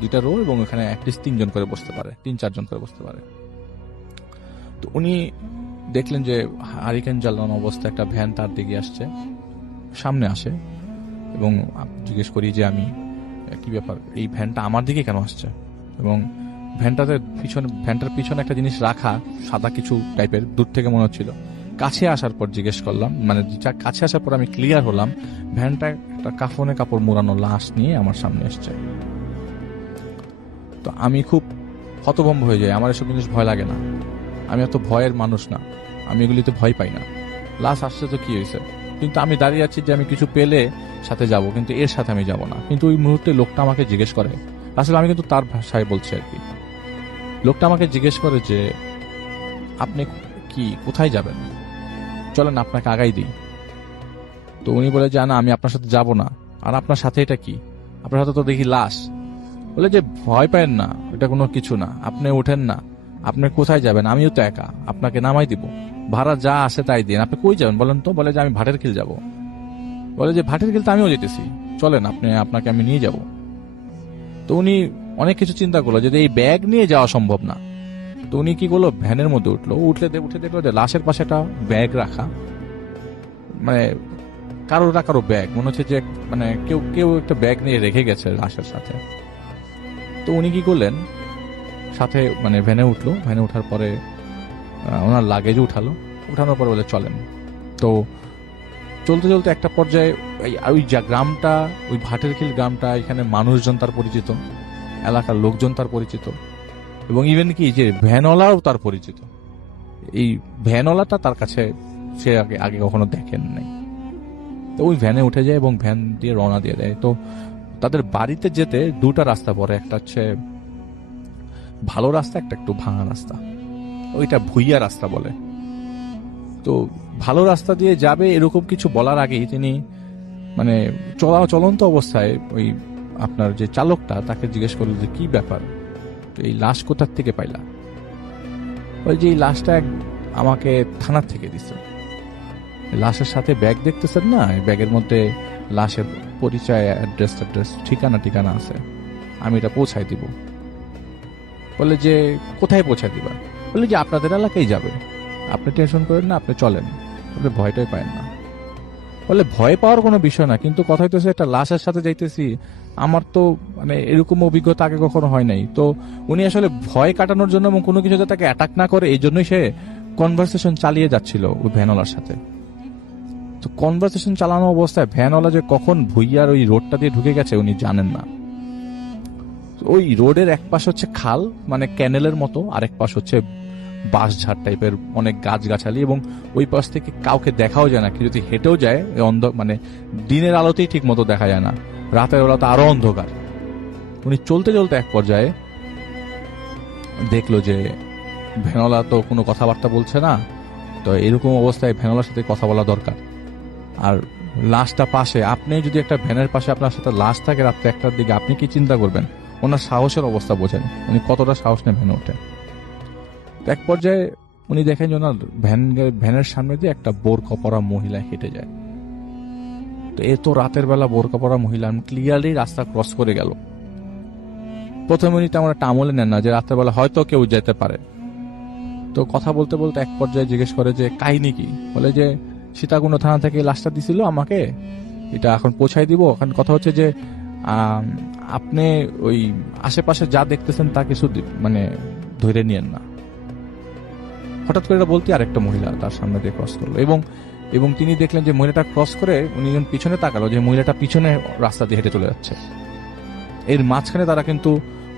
2টা রো, এবং ওখানে অ্যাটলিস্ট 3 জন করে বসতে পারে, 3-4 জন করে বসতে পারে। তো উনি দেখলেন যে হারিকেন জ্বালানো অবস্থায় একটা ভ্যান তার দিকে আসছে, সামনে আসে, এবং জিজ্ঞেস করি যে আমি কি ব্যাপার, এই ভ্যানটা আমার দিকে কেন আসছে? এবং ভ্যানটার পিছনে একটা জিনিস রাখা, সাদা কিছু টাইপের, দূর থেকে মনে হচ্ছিল। কাছে আসার পর জিজ্ঞেস করলাম, মানে কাছে আসার পর আমি ক্লিয়ার হলাম ভ্যানটা একটা কাফনে কাপড় মোড়ানো লাশ নিয়ে আমার সামনে এসছে। তো আমি খুব হতভম্ব হয়ে যাই। আমার এসব জিনিস ভয় লাগে না, আমি এত ভয়ের মানুষ না, আমি এগুলিতে ভয় পাই না। লাশ আসছে তো কি হয়েছে, কিন্তু আমি দাঁড়িয়ে আছি যে আমি কিছু পেলে সাথে যাব, কিন্তু এর সাথে আমি যাব না। কিন্তু ওই মুহূর্তে লোকটা আমাকে জিজ্ঞেস করে, আসলে আমি কিন্তু তার ভাষায় বলছি আর কি, লোকটা আমাকে জিজ্ঞেস করে যে আপনি কি কোথায় যাবেন, চলেন আপনাকে আগাই দিই। তো উনি বলে যে না, আমি আপনার সাথে যাব না। আর আপনার সাথে এটা কি? আপনার সাথে তো দেখি লাশ। বলে যে ভয় পায়েন না, এটা কোনো কিছু না, আপনি ওঠেন না, আপনি কোথায় যাবেন? আমিও তো একা, আপনাকে নামাই দিব, ভাড়া যা আসে তাই দিন। আপনি কই যাবেন বলেন তো? বলে যে আমি ভাটের খিল যাব। বলে যে ভাটের খিল তো আমিও যেতেছি, চলেন আপনাকে আমি নিয়ে যাব। তো উনি অনেক কিছু চিন্তা করলো যে এই ব্যাগ নিয়ে যাওয়া সম্ভব না। তো উনি কি করলো, ভ্যানের মধ্যে উঠে দেখলো যে লাশের পাশে একটা ব্যাগ রাখা, মানে কারো ব্যাগ মনে হচ্ছে যে মানে কেউ একটা ব্যাগ নিয়ে রেখে গেছে লাশের সাথে। তো উনি কি করলেন, সাথে মানে ভ্যানে উঠলো, ভ্যানে ওঠার পরে ওনার লাগেজ উঠানোর পরে বলে চলেন। তো চলতে চলতে একটা পর্যায়ে ওই যা গ্রামটা, ওই ভাটেরখিল গ্রামটা, এখানে মানুষজন তার পরিচিত, এলাকার লোকজন তার পরিচিত, এবং ইভেন কি যে ভ্যানওয়ালাও তার পরিচিত। এই ভ্যানওয়ালাটা তার কাছে সে আগে কখনো দেখেন নাই। তো ওই ভ্যানে উঠে যায় এবং ভ্যান দিয়ে রওনা দিয়ে দেয়। তো তাদের বাড়িতে যেতে দুটা রাস্তা পড়ে, একটা হচ্ছে ভালো রাস্তা, একটা একটু ভাঙা রাস্তা, ওইটা ভুইয়া রাস্তা বলে। তো ভালো রাস্তা দিয়ে যাবে এরকম কিছু বলার আগেই তিনি মানে চলন্ত অবস্থায় ওই আপনার যে চালকটা তাকে জিজ্ঞেস করলো যে কি ব্যাপার, তো এই লাশ কোথার থেকে পাইলা? ওই যে এই লাশটা আমাকে থানার থেকে দিচ্ছে। লাশের সাথে ব্যাগ দেখতেছেন না, এই ব্যাগের মধ্যে লাশের পরিচয়, অ্যাড্রেস ঠিকানা আছে, আমি এটা পৌঁছায় দিব। বলে যে কোথায় পৌঁছায় দিবা? বলে যে আপনাদের এলাকায় যাবে, আপনি টেনশন করেন না, আপনি চলেন, বলে ভয়টাই পায়েন না। বলে ভয় পাওয়ার কোনো বিষয় না, কিন্তু কথা হইতেছে একটা লাশের সাথে যাইতেছি, আমার তো মানে এরকম অভিজ্ঞতা আগে কখনো হয় নাই। তো উনি আসলে ভয় কাটানোর জন্য এবং কোনো কিছু যাতে তাকে অ্যাটাক না করে এই জন্যই সে কনভারসেশন চালিয়ে যাচ্ছিল ওই ভ্যানওয়ালার সাথে। তো কনভারসেশন চালানো অবস্থায় ভ্যানওয়ালা যে কখন ভুইয়ার ওই রোডটা দিয়ে ঢুকে গেছে উনি জানেন না। ওই রোডের এক পাশ হচ্ছে খাল, মানে ক্যানেলের মতো, আরেক পাশ হচ্ছে বাঁশঝাড় টাইপের অনেক গাছগাছালি, এবং ওই পাশ থেকে কাউকে দেখাও যায় না। কি যদি হেঁটেও যায় মানে দিনের আলোতেই ঠিক মতো দেখা যায় না, রাতের বেলা তো আরো অন্ধকার। উনি চলতে চলতে এক পর্যায়ে দেখলো যে ভ্যানওয়ালা তো কোনো কথাবার্তা বলছে না। তো এরকম অবস্থায় ভ্যানওয়ালার সাথে কথা বলা দরকার। আর লাশটা পাশে, আপনি যদি একটা ভ্যানের পাশে আপনার সাথে লাশ থাকে রাত্রে 1টার দিকে, আপনি কি চিন্তা করবেন? ওনার সাহসের অবস্থা বোঝেন, উনি কতটা সাহস নিয়ে ভ্যানে ওঠেন। এক পর্যায়ে উনি দেখেন যে ওনার ভ্যানের সামনে দিয়ে একটা বোরকা পরা মহিলা হেঁটে যায়। তো এ তো রাতের বেলা বোরকা পরা মহিলা ক্লিয়ারলি রাস্তা ক্রস করে গেল। প্রথমে উনি তেমন একটা আমলে নেন না যে রাতের বেলা হয়তো কেউ যেতে পারে। তো কথা বলতে বলতে এক পর্যায়ে জিজ্ঞেস করে যে কাহিনী কি? বলে যে সীতাকুণ্ড থানা থেকে লাশটা দিছিল আমাকে, এটা এখন পৌঁছাই দিব। এখন কথা হচ্ছে যে আপনি ওই আশেপাশে যা দেখতেছেন তা কিছু মানে ধরে নিয়েন না। হঠাৎ করে এটা বলতে আরেকটা মহিলা তার সামনে দিয়ে ক্রস করলো, এবং তিনি দেখলেন যে মহিলাটা ক্রস করে উনি যখন পিছনে তাকালো যে মহিলাটা পিছনে রাস্তা দিয়ে হেঁটে চলে যাচ্ছে। এর মাঝখানে তারা কিন্তু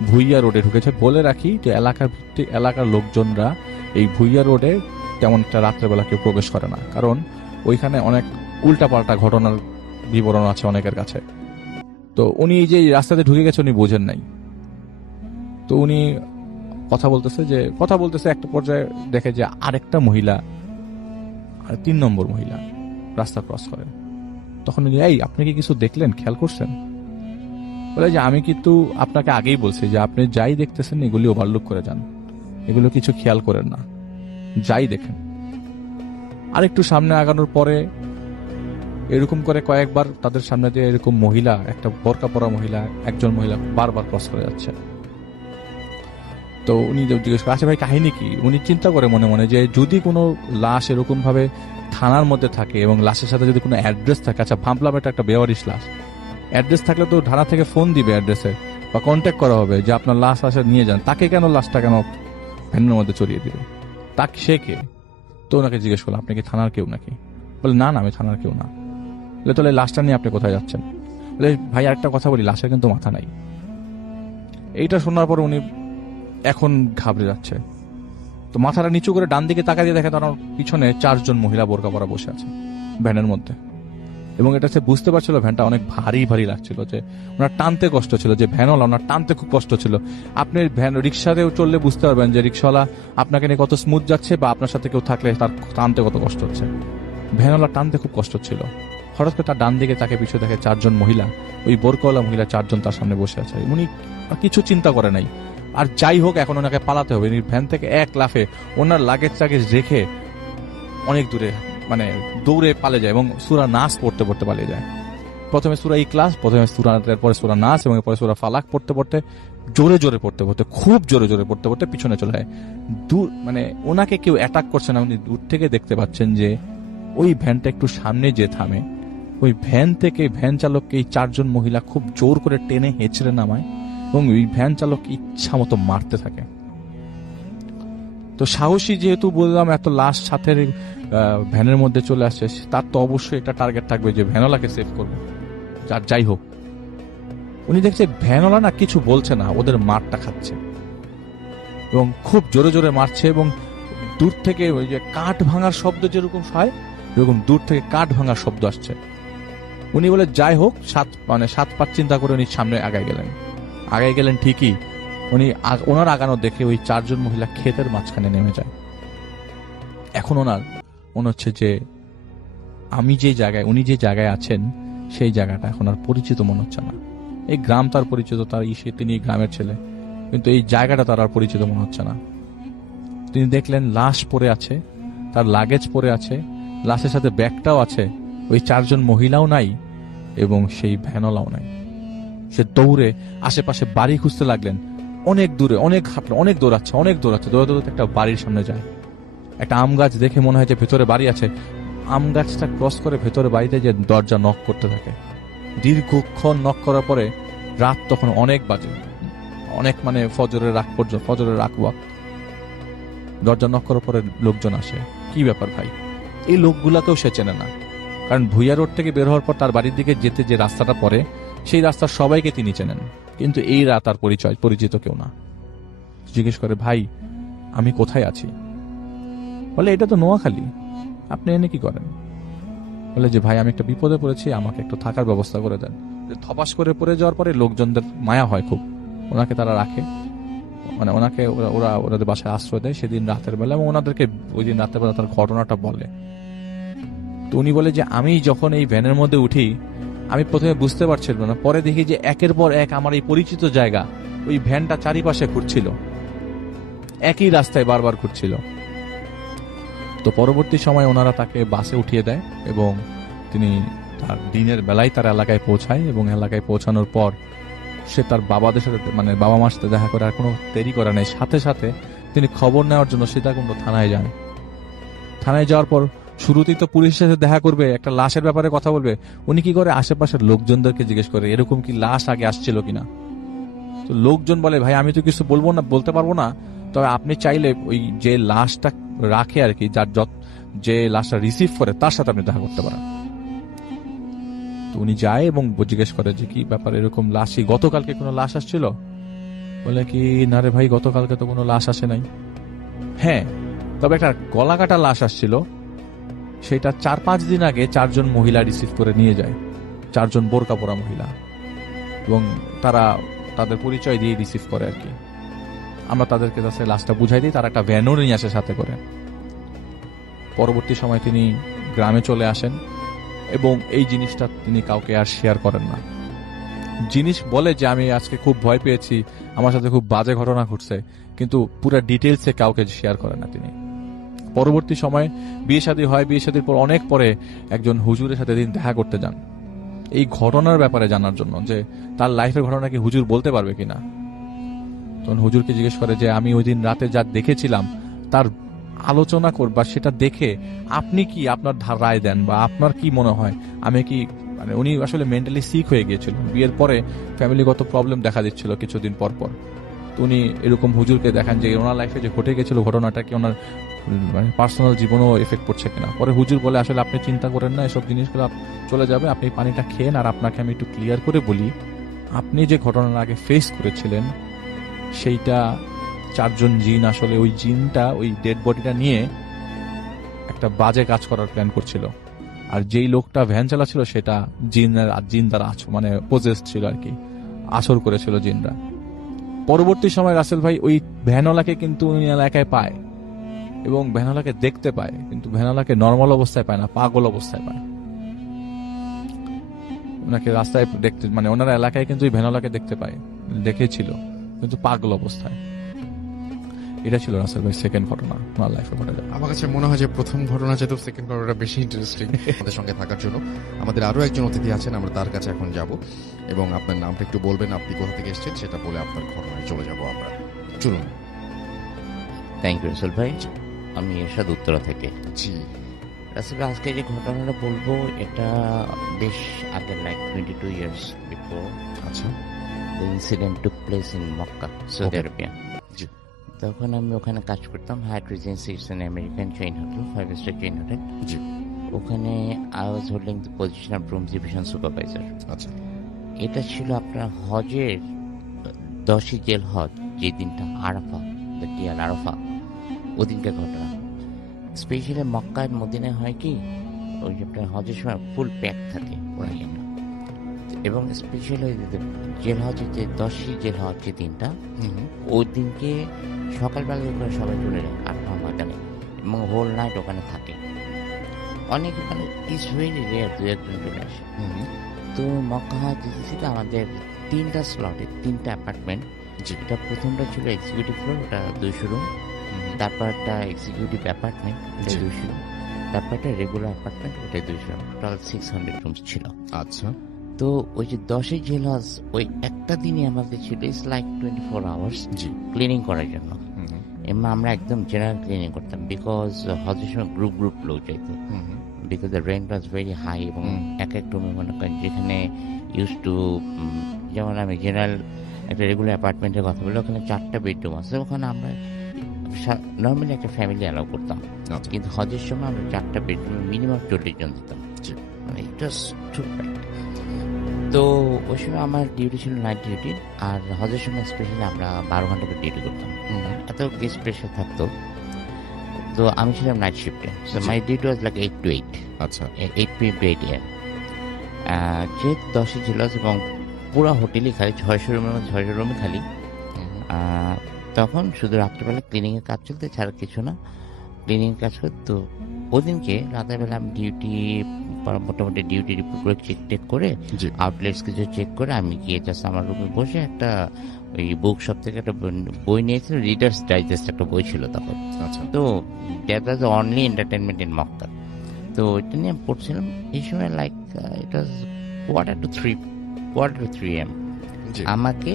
ভুইয়া রোডে ঢুকেছে। বলে রাখি যে এলাকার লোকজনরা এই ভুইয়া রোডে তেমন একটা রাত্রেবেলা কেউ প্রবেশ করে না, কারণ ওইখানে অনেক উল্টাপাল্টা ঘটনার বিবরণ আছে অনেকের কাছে। তো উনি এই যে রাস্তাতে ঢুকে গেছে উনি বোঝেন নাই। তো উনি কথা বলতেছে একটা পর্যায়ে দেখে যে আরেকটা মহিলা, 3 নম্বর মহিলা রাস্তা ক্রস করে। তখন উনি, এই আপনি কি কিছু দেখলেন, খেয়াল করছেন? বলে যে আমি কিন্তু আপনাকে আগেই বলছি যে আপনি যাই দেখতেছেন এগুলি ওভারলুক করে যান, এগুলো কিছু খেয়াল করেন না, যাই দেখেন। আরেকটু সামনে আগানোর পরে এরকম করে কয়েকবার তাদের সামনে দিয়ে এরকম মহিলা, একটা বোরকা পরা মহিলা, একজন মহিলা বারবার ক্রস করে যাচ্ছে। তো উনি জিজ্ঞেস করে, আচ্ছা ভাই কাহিনী কি? উনি চিন্তা করে মনে মনে যে যদি কোনো লাশ এরকম ভাবে থানার মধ্যে থাকে এবং লাশের সাথে যদি কোনো অ্যাড্রেস থাকে, আচ্ছা ভাবলাম এটা একটা বেওয়ারিশ লাশ, অ্যাড্রেস থাকলে তো থানা থেকে ফোন দিবে অ্যাড্রেসে বা কন্ট্যাক্ট করা হবে যে আপনার লাশ আসে নিয়ে যান, তাকে কেন লাশটা কেন ভ্যানের মধ্যে চড়িয়ে দিবে? তাকে সে কে? তো ওনাকে জিজ্ঞেস করলাম, আপনি কি থানার কেউ নাকি? বলে না না, আমি থানার কেউ না। বলে তাহলে লাশটা নিয়ে আপনি কোথায় যাচ্ছেন? বলে ভাই আরেকটা কথা বলি, লাশের কিন্তু মাথা নাই। এইটা শোনার পর উনি এখন ঘাবড়ে যাচ্ছে। তো মাথাটা নিচু করে ডান দিকে তাকা দিয়ে দেখে তার পিছনে 4 জন মহিলা বোরকা পরা বসে আছে ভ্যানের মধ্যে। এবং এটা সে বুঝতে পারছিল ভ্যানটা অনেক ভারী ভারী লাগছিল, যে ওনার টানতে কষ্ট ছিল, যে ভ্যানওয়ালা ওনার টানতে খুব কষ্ট ছিল। আপনি ভ্যান রিক্সাতেও চললে বুঝতে পারবেন যে রিক্সাওয়ালা আপনাকে নিয়ে কত স্মুথ যাচ্ছে, বা আপনার সাথে কেউ থাকলে তার টানতে কত কষ্ট হচ্ছে। ভ্যানওয়ালা টানতে খুব কষ্ট ছিল। হঠাৎ করে তার ডান দিকে তাকে পিছু দেখে 4 জন মহিলা, ওই বোরকাওয়ালা মহিলা 4 জন তার সামনে বসে আছে। উনি কিছু চিন্তা করে নাই, আর যাই হোক এখন ওনাকে পালাতে হবে। ভ্যান থেকে এক লাফে ওনার লাগেজ টাগেজ রেখে অনেক দূরে মানে দৌড়ে পালে যায় এবং সূরা নাস পড়তে পড়তে পালিয়ে যায়। প্রথমে সূরা ইখলাস, প্রথমে পরে সূরা নাস এবং পরে সূরা ফালাক পড়তে পড়তে জোরে জোরে পড়তে পড়তে খুব জোরে জোরে পড়তে পড়তে পিছনে চলে যায়। দূর মানে ওনাকে কেউ অ্যাটাক করছে না, উনি দূর থেকে দেখতে পাচ্ছেন যে ওই ভ্যানটা একটু সামনে যে থামে, ওই ভ্যান থেকে ভ্যান চালককে এই 4 জন মহিলা খুব জোর করে টেনে হেঁচড়ে নামায় এবং ওই ভ্যান চালক ইচ্ছা মতো মারতে থাকে। তো সাহসী যেহেতু বললাম, এত লাশ সাথে ভ্যানের মধ্যে চলে আসছে, তার তো অবশ্যই একটা টার্গেট থাকবে যে ভ্যানওয়ালাকে সেভ করবো। যাই হোক, উনি দেখছে ভ্যানওয়ালা না কিছু বলছে না, ওদের মারটা খাচ্ছে এবং খুব জোরে জোরে মারছে। এবং দূর থেকে ওই যে কাঠ ভাঙার শব্দ যেরকম হয়, এরকম দূর থেকে কাঠ ভাঙার শব্দ আসছে। উনি বলে যাই হোক 7 চিন্তা করে উনি সামনে আগায় গেলেন ঠিকই। উনি ওনার আগানো দেখে ওই 4 জন মহিলা ক্ষেতের মাঝখানে নেমে যায়। এখন ওনার মনে হচ্ছে যে উনি যে জায়গায় আছেন সেই জায়গাটা এখন আর পরিচিত মনে হচ্ছে না। এই গ্রাম তার পরিচিত, তিনি গ্রামের ছেলে, কিন্তু এই জায়গাটা তার আর পরিচিত মনে হচ্ছে না। তিনি দেখলেন লাশ পড়ে আছে, তার লাগেজ পড়ে আছে, লাশের সাথে ব্যাগটাও আছে, ওই 4 জন মহিলাও নাই এবং সেই ভ্যানওয়ালাও নাই। সে দৌড়ে আশেপাশে বাড়ি খুঁজতে লাগলেন। অনেক দূরে অনেক হাঁটলো, অনেক দৌড়াচ্ছে দৌড়াতে একটা বাড়ির সামনে যায়। একটা আম গাছ দেখে মনে হয় যে ভেতরে বাড়ি আছে। আম গাছটা ক্রস করে ভেতরে বাড়িতে যে দরজা নক করতে থাকে। দীর্ঘক্ষণ নক করার পরে রাত তখন অনেক বাজে, অনেক মানে ফজরের রাত ওয়াক্ত। দরজা নক করার পরে লোকজন আসে। কি ব্যাপার ভাই? এই লোকগুলাকেও সে চেনে না, কারণ ভুইয়া রোড থেকে বের হওয়ার পর তার বাড়ির দিকে যেতে যে রাস্তাটা পড়ে সেই রাস্তার সবাইকে তিনি চেনেন, কিন্তু এই রাত আর পরিচিত কেউ না। জিজ্ঞেস করে, ভাই আমি কোথায় আছি? বলে এটা তো নোয়াখালী, আপনি এনে কি করেন? বলে যে ভাই আমি একটা বিপদে পড়েছি, আমাকে একটু থাকার ব্যবস্থা করে দেন। ধপাস করে পড়ে যাওয়ার পরে লোকজনদের মায়া হয় খুব, ওনাকে তারা রাখে, মানে ওনাকে ওনাদের বাসায় আশ্রয় দেয় সেদিন রাতের বেলা, এবং ওনাদেরকে ওই দিন রাতের বেলা তার ঘটনাটা বলে। তো উনি বলে যে আমি যখন এই ভ্যানের মধ্যে উঠি, আমি প্রথমে বুঝতে পারছিলাম না, পরে দেখি যে একের পর এক আমার এই পরিচিত জায়গা, ওই ভ্যানটা চারিপাশে ঘুরছিল, একই রাস্তায় বারবার ঘুরছিল। তো পরবর্তী সময় ওনারা তাকে বাসে উঠিয়ে দেয় এবং তিনি তার দিনের বেলায় তার এলাকায় পৌঁছায়, এবং এলাকায় পৌঁছানোর পর সে তার বাবাদের সাথে মানে বাবা মার সাথে দেখা করে আর কোনো দেরি করে নেই, সাথে সাথে তিনি খবর নেওয়ার জন্য সীতাকুণ্ড থানায় যান। থানায় যাওয়ার পর শুরুতেই তো পুলিশের সাথে দেখা করবে, একটা লাশের ব্যাপারে কথা বলবে। উনি কি করে আশেপাশের লোকজনদেরকে জিজ্ঞেস করে এরকম কি লাশ আগে আসছিল কিনা। তো লোকজন বলে ভাই আমি তো কিছু বলতে পারবো না, তবে আপনি চাইলে ওই যে লাশটা রাখে আর কি, যে লাশটা রিসিভ করে তার সাথে আপনি দেখা করতে পারেন। তো উনি যায় এবং জিজ্ঞেস করে যে কি ব্যাপার, এরকম লাশই গতকালকে কোনো লাশ আসছিল? বলে কি না রে ভাই, গতকালকে তো কোনো লাশ আসে নাই। হ্যাঁ, তবে একটা গলা কাটা লাশ আসছিল, সেটা 4-5 দিন আগে 4 জন মহিলা রিসিভ করে নিয়ে যায়, 4 জন বোরকা পরা মহিলা, এবং তারা তাদের পরিচয় দিয়ে রিসিভ করে আর কি। আমরা তাদেরকে কাছে লাশটা বুঝাই দিই, তারা একটা ভ্যানও নিয়ে আসে সাথে করে। পরবর্তী সময় তিনি গ্রামে চলে আসেন এবং এই জিনিসটা তিনি কাউকে আর শেয়ার করেন না। জিনিস বলে যে আমি আজকে খুব ভয় পেয়েছি, আমার সাথে খুব বাজে ঘটনা ঘটছে, কিন্তু পুরো ডিটেলসে কাউকে শেয়ার করেন না তিনি। পরবর্তী সময় বিয়ে শাদী হয়, বিয়ে শাদীর পর অনেক পরে একজন হুজুরের সাথে তিনি দেখা করতে যান এই ঘটনার ব্যাপারে জানার জন্য, যে তার লাইফের ঘটনা কি হুজুর বলতে পারবে কিনা। তখন হুজুরকে জিজ্ঞেস করে যে আমি ওই দিন রাতে যা দেখেছিলাম তার আলোচনা করবা, সেটা দেখে আপনি কি আপনার রায় দেন বা আপনার কি মনে হয়, আমি কি মানে উনি আসলে মেন্টালি সিক হয়ে গিয়েছিল, বিয়ের পরে ফ্যামিলিগত প্রবলেম দেখা দিচ্ছিল কিছুদিন পর পর। তো উনি এরকম হুজুরকে দেখান যে ওনার লাইফে যে ঘটে গেছিল ঘটনাটা কি ওনার মানে পার্সোনাল জীবনও এফেক্ট পড়ছে কিনা। পরে হুজুর বলে আসলে আপনি চিন্তা করেন না, এসব জিনিসগুলো চলে যাবে, আপনি পানিটা খেয়েন। আর আপনাকে আমি একটু ক্লিয়ার করে বলি, আপনি যে ঘটনার আগে ফেস করেছিলেন সেইটা 4 জন জিন আসলে ওই জিনটা ওই ডেড বডিটা নিয়ে একটা বাজে কাজ করার প্ল্যান করছিল। আর যেই লোকটা ভ্যান চালাচ্ছিল সেটা জিন দ্বারা মানে পজেসড ছিল আর কি, আসর করেছিল জিনরা। পরবর্তী সময় রাসেল ভাই ওই ভ্যানওয়ালাকে কিন্তু উনি এলাকায় পায় এবং ভ্যানওয়ালাকে দেখতে পায়, কিন্তু ভ্যানওয়ালাকে নর্মাল অবস্থায় পায় না, পাগল অবস্থায় পায়। ওনাকে রাস্তায় দেখতে মানে ওনারা এলাকায় কিন্তু ওই ভ্যানওয়ালাকে দেখতে পায়, দেখেছিল কিন্তু পাগল অবস্থায়। এটা ছিল রাসেল ভাই সেকেন্ড ঘটনা ওনার লাইফে ঘটে যায়। আমার কাছে মনে হয় যে প্রথম ঘটনা যেহেতু সেকেন্ড ঘটনাটা বেশি ইন্টারেস্টিং। আমাদের সঙ্গে থাকার জন্য আমাদের আরো একজন অতিথি আছেন, আমরা তার কাছে এখন যাব এবং আপনার নামটা একটু বলবেন, আপনি কোথা থেকে এসেছেন সেটা বলে আপনার ঘটনায় চলে যাব আমরা। চলুন। থ্যাংক ইউ রাসেল ভাই, আমি এরশাদ উত্তরা থেকে। জি রাসেল ভাই, আজকে যে ঘটনাটা বলবো এটা বেশ আগের, লাইক 22 ইয়ার্স বিফোর আচ্ছা the incident took place in Mecca, Saudi Arabia. জি তখন আমি ওখানে কাজ করতাম, Hyatt Regency, it's an American chain hotel, five star chain hotel. জি ওখানে I was holding the position of room division supervisor. আচ্ছা এটা ছিল আপনার হজের 10ই জেল হজ, যে দিনটা আরাফা, দ্য ডে আল আরাফা, ওদিনকার ঘটনা। স্পেশালি মক্কায় মদিনায় হয় কি, ওই যে আপনার হজের সময় ফুল প্যাক থাকে ওরা জন্য। এবং স্পেশালি জেল হজের যে 10ই জেল হজ যে দিনটা, ওই দিনকে সকালবেলা করে সবাই চলে যায় 8-9 ময়দানে এবং হোল নাইট ওখানে থাকে। অনেক মানে ইস ভেরি রেয়ার 2-1 চলে আসে। তো মক্কা হজ ছিল আমাদের 3টা স্লটে 3টা অ্যাপার্টমেন্ট। যেটা প্রথমটা ছিল এক্সিকিউটিভ ফ্লোর, ওটা 200 রুম। তারপর একটা এক্সিকিউটিভ অ্যাপার্টমেন্ট, ওটা 200 রুম। তারপর একটা রেগুলার অ্যাপার্টমেন্ট, ওটা 200 রুম। টোটাল 600 রুমস ছিল। আচ্ছা তো ওই যে 10ই জেল হজ, ওই একটা দিনই আমাদের ছিল it's like 24 hours G cleaning করার জন্য। এমন আমরা একদম জেনারেল ক্লিনিং করতাম, বিকজ হজের সময় গ্রুপ গ্রুপ লোক যাইতো, because the rent was very high. এবং এক এক রুমে মনে করেন যেখানে ইউজ টু, যেমন আমি জেনারেল একটা রেগুলার অ্যাপার্টমেন্টের কথা বলি, ওখানে 4টা বেডরুম আছে, ওখানে আমরা নর্মালি একটা ফ্যামিলি অ্যালাউ করতাম। কিন্তু হজের সময় আমরা 4টা বেডরুমে মিনিমাম 40 জন দিতাম, মানে ইট ওয়াজ টু ব্যাড। তো ওই সময় আমার ডিউটি ছিল নাইট ডিউটি, আর হজের সময় স্পেশালি আমরা 12 ঘন্টা করে ডিউটি করতাম, এত গেস্ট প্রেশার থাকতো। তো আমি ছিলাম নাইট শিফটে, so my duty was like 8 to 8। আচ্ছা 8 PM to 8 AM। যেহেতু 10ই ছিল এবং পুরো হোটেলই খালি, 600 রুমের মধ্যে 600 রুমই খালি। তখন শুধু রাত্রেবেলা ক্লিনিংয়ের কাজ চলতে, ছাড়া কিছু না, ক্লিনিং কাজ করতো। ওদিনকে রাতের বেলা আমি ডিউটি মোটামুটি ডিউটি রিপোর্ট চেক টেক করে, আউটলেটস কিছু চেক করে আমি গিয়ে জাস্ট আমার রুমে বসে একটা ওই বুক শপ থেকে একটা বই নিয়েছিল, রিডার্স ডাইজেস্ট একটা বই ছিল তখন। তো that was only entertainment in Mecca. তো ওইটা নিয়ে পড়ছিলাম এই সময়, like it was quarter to 3 AM। আমাকে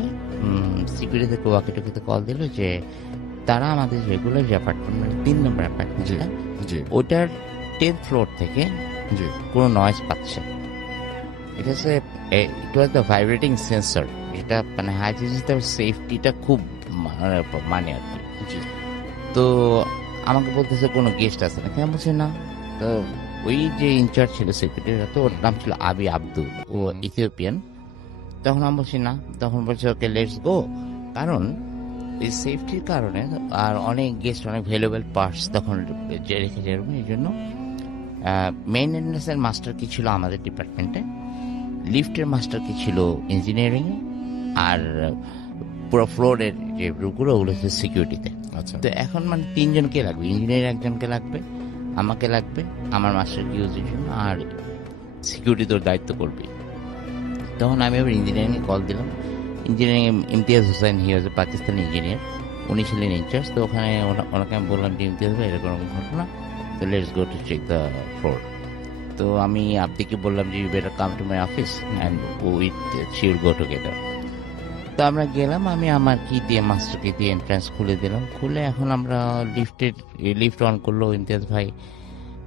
সিকিউরিটি থেকে ওয়াকিটকিতে কল দিল যে তারা আমাদের রেগুলার যে অ্যাপার্টমেন্ট 3 নম্বর অ্যাপার্টমেন্ট, ওটার 10th ফ্লোর থেকে কোনো নয়েজ পাচ্ছে। ইট ওয়াজ দ্য ভাইব্রেটিং সেন্সর, যেটা মানে হাইজিনিসের সেফটিটা খুব মানে আর কি। তো আমাকে বলতেছে কোনো গেস্ট আছে না, কেন বলছে না। তো ওই যে ইনচার্জ ছিল সেক্রেটারি, তো ওর নাম ছিল আবি আব্দুল, ও ইথিওপিয়ান। তখন আমি বলছি না, তখন বলছে ওকে লেটস গো, কারণ এই সেফটির কারণে আর অনেক গেস্ট, অনেক ভ্যালুয়েবল পার্টস তখন যে রেখে যাবে। এই জন্য মেইনটেন্যান্সের মাস্টার কি ছিল আমাদের ডিপার্টমেন্টে, লিফটের মাস্টার কি ছিল ইঞ্জিনিয়ারিং, আর পুরো ফ্লোরের যে রুমগুলো ওগুলো হচ্ছে সিকিউরিটিতে। তো এখন মানে 3 জনকে লাগবে, ইঞ্জিনিয়ার একজনকে লাগবে, আমাকে লাগবে, আমার মাস্টারকে ইউজের জন্য, আর সিকিউরিটি তোর দায়িত্ব করবে। তখন আমি আবার ইঞ্জিনিয়ারিংয়ে কল দিলাম। ইঞ্জিনিয়ারিং ইমতিয়াজ হোসেন, হি ওয়াজ এ পাকিস্তানি ইঞ্জিনিয়ার, উনি ছিলেন ইনচার্জ। তো ওখানে ওনাকে আমি বললাম যে ইমতিয়াজ ভাই এরকম ঘটনা, তো let's go to check the floor. তো আমি আব্দিকে বললাম যে you better come to my office and with she will go together. তো আমরা গেলাম, আমি আমার কি দিয়ে মাস্টারকে দিয়ে এন্ট্রান্স খুলে দিলাম, খুলে এখন আমরা লিফট অন করলো ইমতিয়াজ ভাই।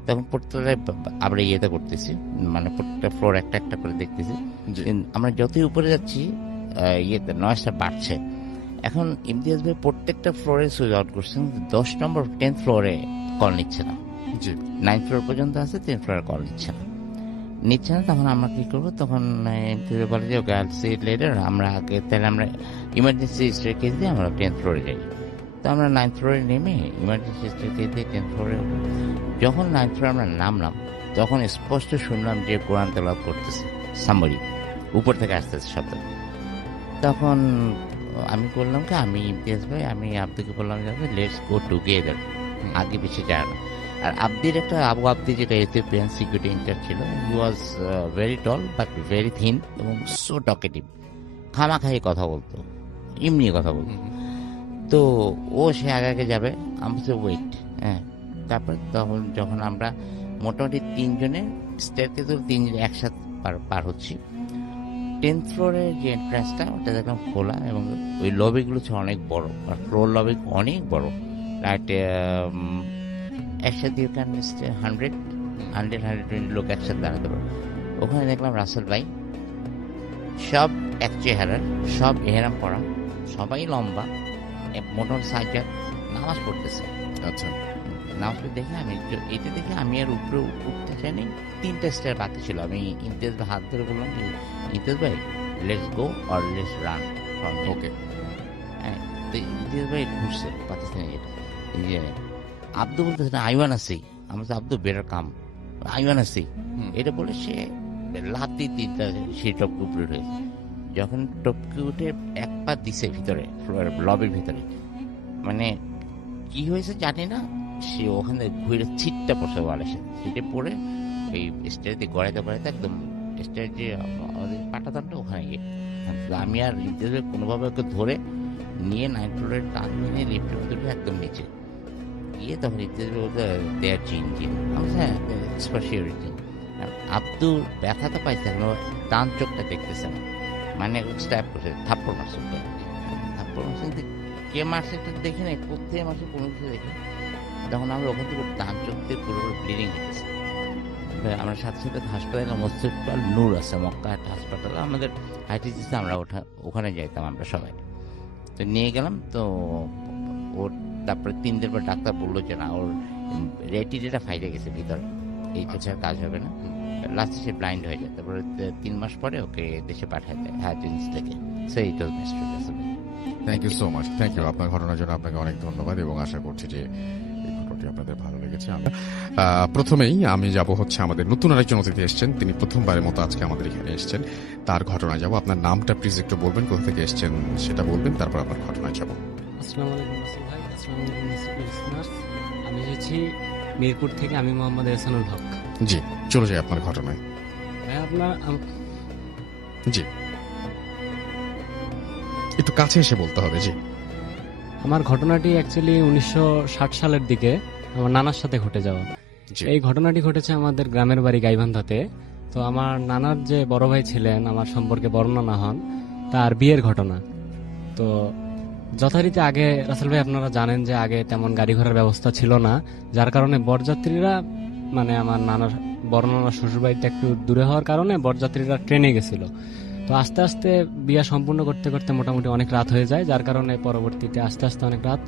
তখন প্রত্যেকটা আমরা ইয়েতে করতেছি, মানে প্রত্যেকটা ফ্লোর একটা একটা করে দেখতেছি। জি। আমরা যতই উপরে যাচ্ছি ইয়েতে নয়েজটা বাড়ছে। এখন ইমতিয়াজ ভাই প্রত্যেকটা ফ্লোরে সুইচ আউট করছেন, 10 নম্বর 10th ফ্লোরে কল নিচ্ছে না, জি 9th ফ্লোর পর্যন্ত আছে, 10th ফ্লোরে কল নিচ্ছে না। তখন আমরা কি করবো, তখন ইমতিয়াজ বলে যে ওকে আইল সি ইট লেটার, আমরা আগে তাহলে আমরা ইমার্জেন্সি স্টেয়ারকেস দিয়ে আমরা 10th ফ্লোরে যাই। তো আমরা 9th ফ্লোরে নেমে ইমার্জেন্সি স্টেয়ারকেস দিয়ে 10th ফ্লোরে, যখন 9th ফ্লোরে আমরা নামলাম তখন স্পষ্ট শুনলাম যে কোরআন তেলাওয়াত করতেছে সামরি, উপর থেকে আসতেছে শব্দ। তখন আমি বললাম কি, আমি ইমতিয়াজ ভাই, আমি আব্দুকে বললাম যে লেটস গো টুগেদার, আগে পিছিয়ে যায় না। আর আব্দির একটা আবু আব্দি, যেটা ইথিওপিয়ান সিকিউরিটি ইনচার্জ ছিল, he was very tall but very thin এবং সো টকেটিভ, খামাখাই কথা বলতো, এমনি কথা বলতো। তো সে আগে যাবে, আমি ওয়েট, হ্যাঁ। তারপর তখন যখন আমরা মোটামুটি 3 জনে স্টেয়ারকেস 3 জনে একসাথে পার হচ্ছি, 10th ফ্লোরের যে এন্ট্রান্সটা ওটা দেখলাম খোলা, এবং ওই লবিগুলো ছিল অনেক বড়, আর ফ্লোর লবি অনেক বড়, রাইট। একসাথে 120 লোক একসাথে দাঁড়াতে পারো। ওখানে দেখলাম রাসেল ভাই, সব এক চেহারার, সব এহেরাম পড়া, সবাই লম্বা, মোটামুটি সাজ্জাদ, নামাজ পড়তেছে। আচ্ছা নামাজ পড়তে দেখে আমি আর উপরে উঠতে চাইনি, 3টা স্টেয়ার বাকি ছিল। আমি ইমতিয়াজ ভাই হাত ধরে বললাম যে ইমতিয়াজ ভাই let's go or let's run. Okay হ্যাঁ, তো ইমতিয়াজ ভাই ঘুরছে পাকিস্তানি, এটা আব্দু বলতেছে না, আইওয়ান আসি, আমি তো আব্দু বেটার কাম, আইওয়ান আসি, এটা বলে সে লাতি 3টা সেই টপকে উপরে উঠেছে। যখন টপকে উঠে এক পা দিছে ভিতরে, লবির ভিতরে, মানে কি হয়েছে জানি না, সে ওখানে ঘুরে ছিটটা পড়ছে ওয়ালের সাথে, ছিটে পড়ে ওই স্টেজ দিয়ে গড়াইতে গড়াইতে একদম স্টেজ যে আমাদের পাটাতনটা ওখানে গিয়ে, আমি আর ইমতিয়াজ কোনোভাবে ওকে ধরে নিয়ে 9th ফ্লোরের টান নিয়ে লিফটের মধ্যে একদম নিচে গিয়ে, তখন ইমতিয়াজ বলতে দেয়ার জিন, আমি হ্যাঁ স্পেশিয়ালিটি। আব্দুর ব্যথা তো পাইছে, টান চোখটা দেখতেছে না, মানে স্ট্যাপ করছে, থাপ্পড় মারছে, থাপ্পড় মারছে, কিন্তু কে মারছে এটা দেখে নাই, কোথায় মারছে কোনো কিছু দেখে। তখন আমরা ওখান থেকে টান চোখ দিয়ে পুরো ব্লিডিং হইতেছে। আমরা সাথে সাথে হাসপাতালে, মসজিদ নূর আছে মক্কা একটা হাসপাতাল, আমাদের হাইটিসিতে আমরা ওখানে যাইতাম আমরা সবাই। তো নিয়ে গেলাম, তো ওর তারপরে 3 দিন পর ডাক্তার বললো যে না, ওর রেটিনাটা ফাইটে গেছে ভিতরে, এই চোখে কাজ হবে না, লাস্টে সে ব্লাইন্ড হয়ে যায়। তারপরে 3 মাস পরে ওকে দেশে পাঠায় দেয় হাইটিস থেকে। সেই তো mister Rasel. Thank you so much, thank you. আপনার ঘটনার জন্য আপনাকে অনেক ধন্যবাদ এবং আশা করছি যে এই ঘটনাটি আপনাদের ভালো লেগেছে। প্রথমেই আমি যাব হচ্ছে আমাদের নতুন আরেকজন অতিথি এসেছেন, তিনি প্রথমবারের মতো আজকে আমাদের এখানে এসেছেন, তার ঘটনায় যাব। আপনার নামটা প্লিজ একটু বলবেন, কোথা থেকে এসেছেন সেটা বলবেন, তারপর আপনার ঘটনায় যাব। আসসালামু আলাইকুম রাসেল ভাই, আসসালামু আলাইকুম লিসনার্স। আমি এসেছি মিরপুর থেকে, আমি মোহাম্মদ এহসানুল হক। জি, চলে যাই আপনার ঘটনায়। ভাই আপনার জি, একটু কাছে এসে বলতে হবে। জি, আমার ঘটনাটি অ্যাকচুয়ালি 1960 সালের দিকে আমার নানার সাথে ঘটে যাওয়া। জি। এই ঘটনাটি ঘটেছে আমাদের গ্রামের বাড়ি গাইবান্ধাতে। তো আমার নানার যে বড় ভাই ছিলেন, আমার সম্পর্কে বড় নানা হন, তার বিয়ের ঘটনা। তো যথারীতি আগে রাসেল ভাই আপনারা জানেন যে আগে তেমন গাড়ি ঘোড়ার ব্যবস্থা ছিল না, যার কারণে বরযাত্রীরা, মানে আমার নানার বড় নানার শ্বশুরবাড়িটা একটু দূরে হওয়ার কারণে বরযাত্রীরা ট্রেনে গেছিল। তো আস্তে আস্তে বিয়ে সম্পূর্ণ করতে করতে মোটামুটি অনেক রাত হয়ে যায়, যার কারণে পরবর্তীতে আস্তে আস্তে অনেক রাত।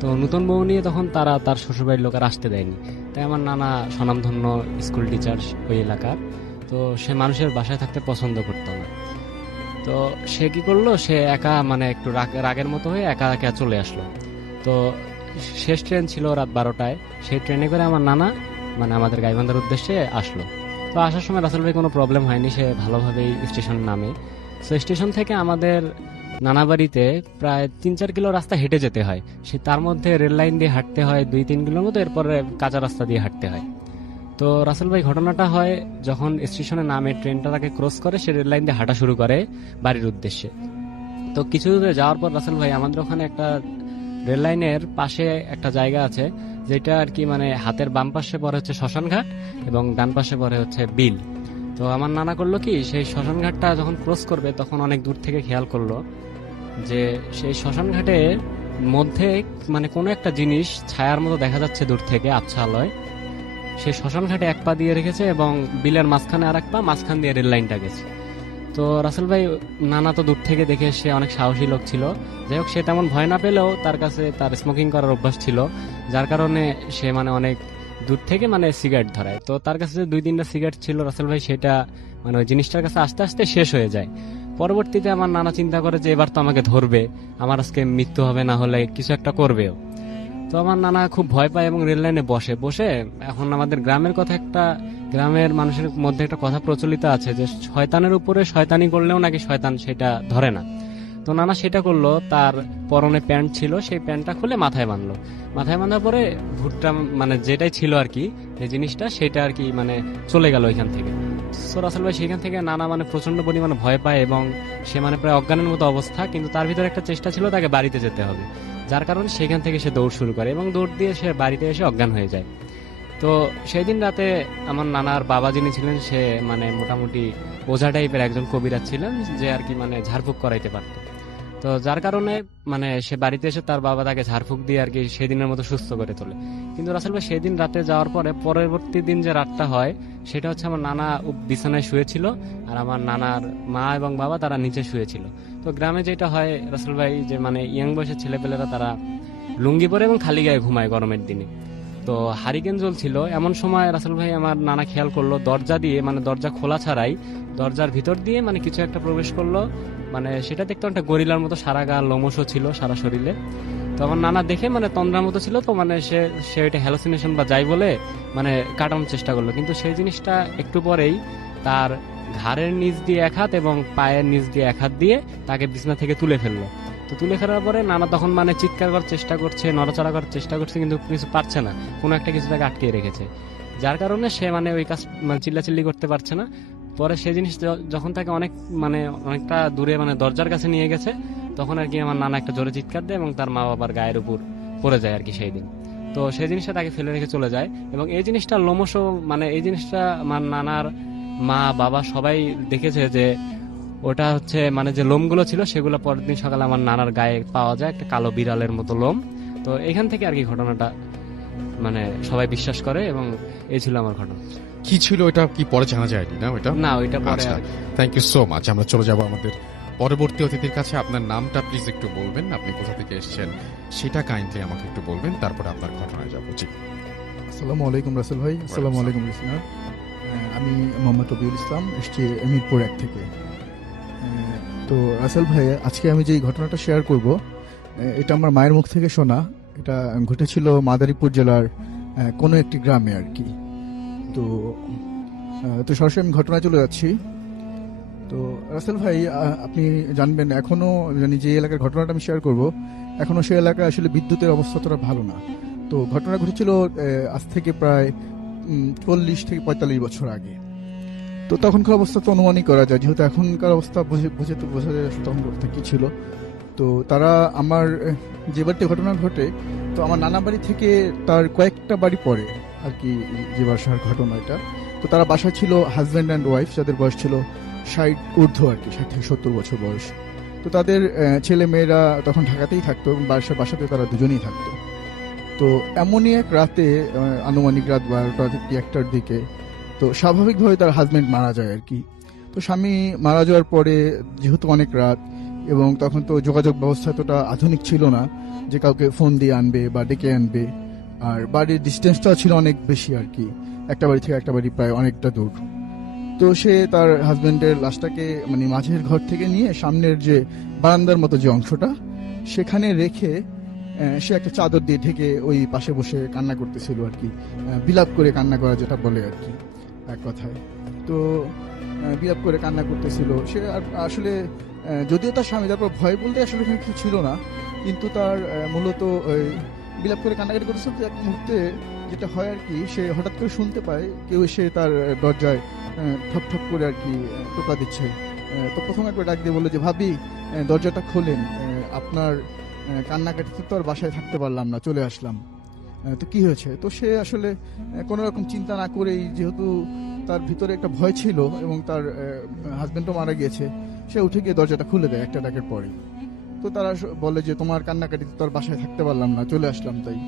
তো নতুন বউ নিয়ে তখন তার শ্বশুরবাড়ির লোক আর আসতে দেয়নি। তাই আমার নানা স্বনামধন্য স্কুল টিচার ওই এলাকার, তো সে মানুষের বাসায় থাকতে পছন্দ করতো না। তো সে কি করলো, সে একা, মানে একটু রাগের মতো হয়ে একা একা চলে আসলো। তো শেষ ট্রেন ছিল রাত 12টায়, সেই ট্রেনে করে আমার নানা, মানে আমাদের গাইবান্ধার উদ্দেশ্যে আসলো। তো আসার সময় রাসেল ভাই কোনো প্রবলেম হয়নি, সে ভালোভাবেই স্টেশন নামে। তো স্টেশন থেকে আমাদের নানা বাড়িতে প্রায় 3-4 কিলো রাস্তা হেঁটে যেতে হয়, সে তার মধ্যে রেল লাইন দিয়ে হাঁটতে হয় 2-3 কিলোর মতো, এরপরে কাঁচা রাস্তা দিয়ে হাঁটতে হয়। তো রাসেল ভাই ঘটনাটা হয় যখন স্টেশনে নামে, ট্রেনটা তাকে ক্রস করে, সে রেল লাইন দিয়ে হাঁটা শুরু করে বাড়ির উদ্দেশ্যে। তো কিছু দূরে যাওয়ার পর রাসেল ভাই, আমাদের ওখানে একটা রেল লাইনের পাশে একটা জায়গা আছে, যেটা আর কি মানে হাতের বাম পাশে পরে হচ্ছে শ্মশান ঘাট এবং ডান পাশে পরে হচ্ছে বিল। তো আমার নানা করলো কি, সেই শ্মশান ঘাটটা যখন ক্রস করবে তখন অনেক দূর থেকে খেয়াল করলো যে সেই শ্মশান ঘাটের মধ্যে মানে কোনো একটা জিনিস ছায়ার মতো দেখা যাচ্ছে দূর থেকে, আচ্ছা আলোয়। সে শ্মশান ঘাটে এক পা দিয়ে রেখেছে এবং বিলের মাঝখানে আর এক পা, মাঝখান দিয়ে রেল লাইনটা গেছে। তো রাসেল ভাই, নানা তো দূর থেকে দেখে সে অনেক সাহসী লোক ছিল। যাই হোক, সে তেমন ভয় না পেলেও তার কাছে তার স্মোকিং করার অভ্যাস ছিল, যার কারণে সে মানে অনেক দূর থেকে মানে সিগারেট ধরায়। তো তার কাছে যে 2-3টা সিগারেট ছিল রাসেল ভাই, সেটা মানে ওই জিনিসটার কাছে আস্তে আস্তে শেষ হয়ে যায়। পরবর্তীতে আমার নানা চিন্তা করে যে এবার তো আমাকে ধরবে, আমার আজকে মৃত্যু হবে, না হলে কিছু একটা করবেও। তো আমার নানা খুব ভয় পায় এবং রেল লাইনে বসে বসে, এখন আমাদের গ্রামের কথা, একটা গ্রামের মানুষের মধ্যে একটা কথা প্রচলিত আছে যে শয়তানের উপরে শয়তানি করলেও নাকি শয়তান সেটা ধরে না। তো নানা সেটা করলো, তার পরনে প্যান্ট ছিল, সেই প্যান্টটা খুলে মাথায় বাঁধলো। মাথায় বাঁধার পরে ভুট্টা মানে যেটাই ছিল আর কি, যে জিনিসটা, সেটা আর কি মানে চলে গেল ওইখান থেকে। সো রাসেল ভাই, সেখান থেকে নানা মানে প্রচন্ড পরিমাণে ভয় পায় এবং সে মানে প্রায় অজ্ঞানের মতো অবস্থা, কিন্তু তার ভিতরে একটা চেষ্টা ছিল তাকে বাড়িতে যেতে হবে, যার কারণে সেখান থেকে সে দৌড় শুরু করে এবং দৌড় দিয়ে সে বাড়িতে এসে অজ্ঞান হয়ে যায়। তো সেই দিন রাতে আমার নানার বাবা যিনি ছিলেন, সে মানে মোটামুটি ওঝা টাইপের একজন কবিরাজ ছিলেন, যে আর কি মানে ঝাড়ফুঁক করাইতে পারতো। তো যার কারণে মানে সে বাড়িতে এসে তার বাবা তাকে ঝাড়ফুঁক দিয়ে আর কি সেদিনের মতো সুস্থ করে তোলে। কিন্তু রাসেল ভাই, সেদিন রাতে যাওয়ার পরে পরবর্তী দিন যে রাতটা হয়, সেটা হচ্ছে আমার নানা বিছানায় শুয়েছিল আর আমার নানার মা এবং বাবা তারা নিচে শুয়েছিল। তো গ্রামে যেটা হয় রাসেল ভাই, যে মানে ইয়াং বয়সের ছেলেপেলেরা তারা লুঙ্গি পরে এবং খালি গায়ে ঘুমায় গরমের দিনে। তো হারিকেন জ্বলছিল, এমন সময় রাসেল ভাই আমার নানা খেয়াল করলো দরজা দিয়ে, মানে দরজা খোলা ছাড়াই দরজার ভিতর দিয়ে মানে কিছু একটা প্রবেশ করলো। মানে সেটা দেখতে একটা গরিলার মতো, সারা গা লোমশও ছিল সারা শরীরে। তো আমার নানা দেখে মানে তন্দ্রার মতো ছিল, তো মানে সে এটা হ্যালোসিনেশন বা যাই বলে মানে কাটানোর চেষ্টা করলো। কিন্তু সেই জিনিসটা একটু পরেই তার ঘাড়ের নিচ দিয়ে এক হাত এবং পায়ের নিচ দিয়ে এক হাত দিয়ে তাকে বিছানা থেকে তুলে ফেললো। তো তুলে ফেলার পরে নানা তখন মানে চিৎকার করার চেষ্টা করছে, নড়াচড়া করার চেষ্টা করছে, কিন্তু কিছু পারছে না, কোনো একটা কিছু তাকে আটকে রেখেছে, যার কারণে সে মানে ওই কাজ মানে চিল্লাচিল্লি করতে পারছে না। পরে সেই জিনিস যখন তাকে অনেকটা দূরে মানে দরজার কাছে নিয়ে গেছে, তখন আর কি আমার নানা একটা জোরে চিৎকার দেয় এবং তার মা বাবার গায়ের উপর পড়ে যায় আর কি সেই দিন। তো সেই জিনিসটা তাকে ফেলে রেখে চলে যায় এবং এই জিনিসটা লোমশ, মানে এই জিনিসটা আমার নানার মা বাবা সবাই দেখেছে যে ওটা হচ্ছে মানে যে লোমগুলো ছিল সেগুলো পরের দিন সকালে আমার নানার গায়ে পাওয়া যায়, একটা কালো বিড়ালের মতো লোম। তো এখান থেকে আর কি ঘটনাটা মানে সবাই বিশ্বাস করে এবং এই ছিল আমার ঘটনা। কি ছিল এটা কি পরে জানা যায়নি না ওইটা? না, ওইটা পরে। আচ্ছা, থ্যাংক ইউ সো মাচ। আমরা চলে যাব আমাদের পরবর্তী অতিথির কাছে। আপনার নামটা প্লিজ একটু বলবেন, আপনি কোথা থেকে এসেছেন সেটা কাইন্ডলি আমাকে একটু বলবেন, তারপরে আপনার ঘটনায় যাবো। জি, আসসালামু আলাইকুম রাসেল ভাই। আসসালামু আলাইকুম লিসনার। আমি মোহাম্মদ রবিউল ইসলাম, এসছি মিরপুর 1 থেকে। তো রাসেল ভাই, আজকে আমি যে ঘটনাটা শেয়ার করব, এটা আমার মায়ের মুখ থেকে শোনা। এটা ঘটেছিল মাদারীপুর জেলার কোনো একটি গ্রামে আর কি। তো সরাসরি আমি ঘটনায় চলে যাচ্ছি। তো রাসেল ভাই, আপনি জানবেন এখনো জানি যে এলাকার ঘটনাটা আমি শেয়ার করব, এখনো সেই এলাকায় আসলে বিদ্যুতের অবস্থা তোরা ভালো না। তো ঘটনা ঘটেছিল আজ থেকে প্রায় 40 থেকে 45 বছর আগে। তো তখনকার অবস্থা তো অনুমানই করা যায়, যেহেতু এখনকার অবস্থা বুঝে তো বোঝা যায় তখন অবস্থা কি ছিল। তো তারা আমার যে বাড়িতে ঘটনা ঘটে, তো আমার নানা বাড়ি থেকে তার কয়েকটা বাড়ি পরে আর কি যে বাসার ঘটনা এটা। তো তারা বাসায় ছিল হাজব্যান্ড অ্যান্ড ওয়াইফ, যাদের বয়স ছিল 60 ঊর্ধ্ব আর কি, 60 থেকে 70 বছর বয়স। তো তাদের ছেলে মেয়েরা তখন ঢাকাতেই থাকতো এবং বাসাতে তারা দুজনেই থাকতো। তো এমনই এক রাতে, আনুমানিক রাত 12টা থেকে 1টার দিকে, তো স্বাভাবিকভাবে তার হাজব্যান্ড মারা যায় আর কি। তো স্বামী মারা যাওয়ার পরে যেহেতু অনেক রাত এবং তখন তো যোগাযোগ ব্যবস্থা এতটা আধুনিক ছিল না যে কাউকে ফোন দিয়ে আনবে বা ডেকে আনবে, আর বাড়ির ডিস্টেন্সটাও ছিল অনেক বেশি আর কি, একটা বাড়ি থেকে একটা বাড়ি প্রায় অনেকটা দূর। তো সে তার হাজব্যান্ডের লাশটাকে মানে মাঝের ঘর থেকে নিয়ে সামনের যে বারান্দার মতো যে অংশটা, সেখানে রেখে সে একটা চাদর দিয়ে ঢেকে ওই পাশে বসে কান্না করতেছিল আর কি, বিলাপ করে কান্না করা যেটা বলে আর কি এক কথায়। তো বিলাপ করে কান্না করতেছিল সে। আর আসলে যদিও তার স্বামী, তারপর ভয় বলতে আসলে এখানে কিছু ছিল না, কিন্তু তার মূলত বিলাপ করে কান্নাকাটি করতেছিল। এক মুহূর্তে যেটা হয় আর কি, সে হঠাৎ করে শুনতে পায় কেউ এসে তার দরজায় ঠক ঠক করে আর কি টোকা দিচ্ছে। তো প্রথমে একবার ডাক দিয়ে বললো যে ভাবি, দরজাটা খোলেন, আপনার কান্নাকাটিতে তো আর বাসায় থাকতে পারলাম না, চলে আসলাম। তো কি হয়েছে? তো সে আসলে কোনো রকম চিন্তা না করেই, যেহেতু তার ভিতরে একটা ভয় ছিল এবং তার হাজবেন্ডও মারা গিয়েছে, সে উঠে গিয়ে দরজাটা খুলে দেয় একটা ডাকের পরে। তো তারা বলে যে তোমার কান্নাকাটিতে তো আর বাসায় থাকতে পারলাম না, চলে আসলাম তাই।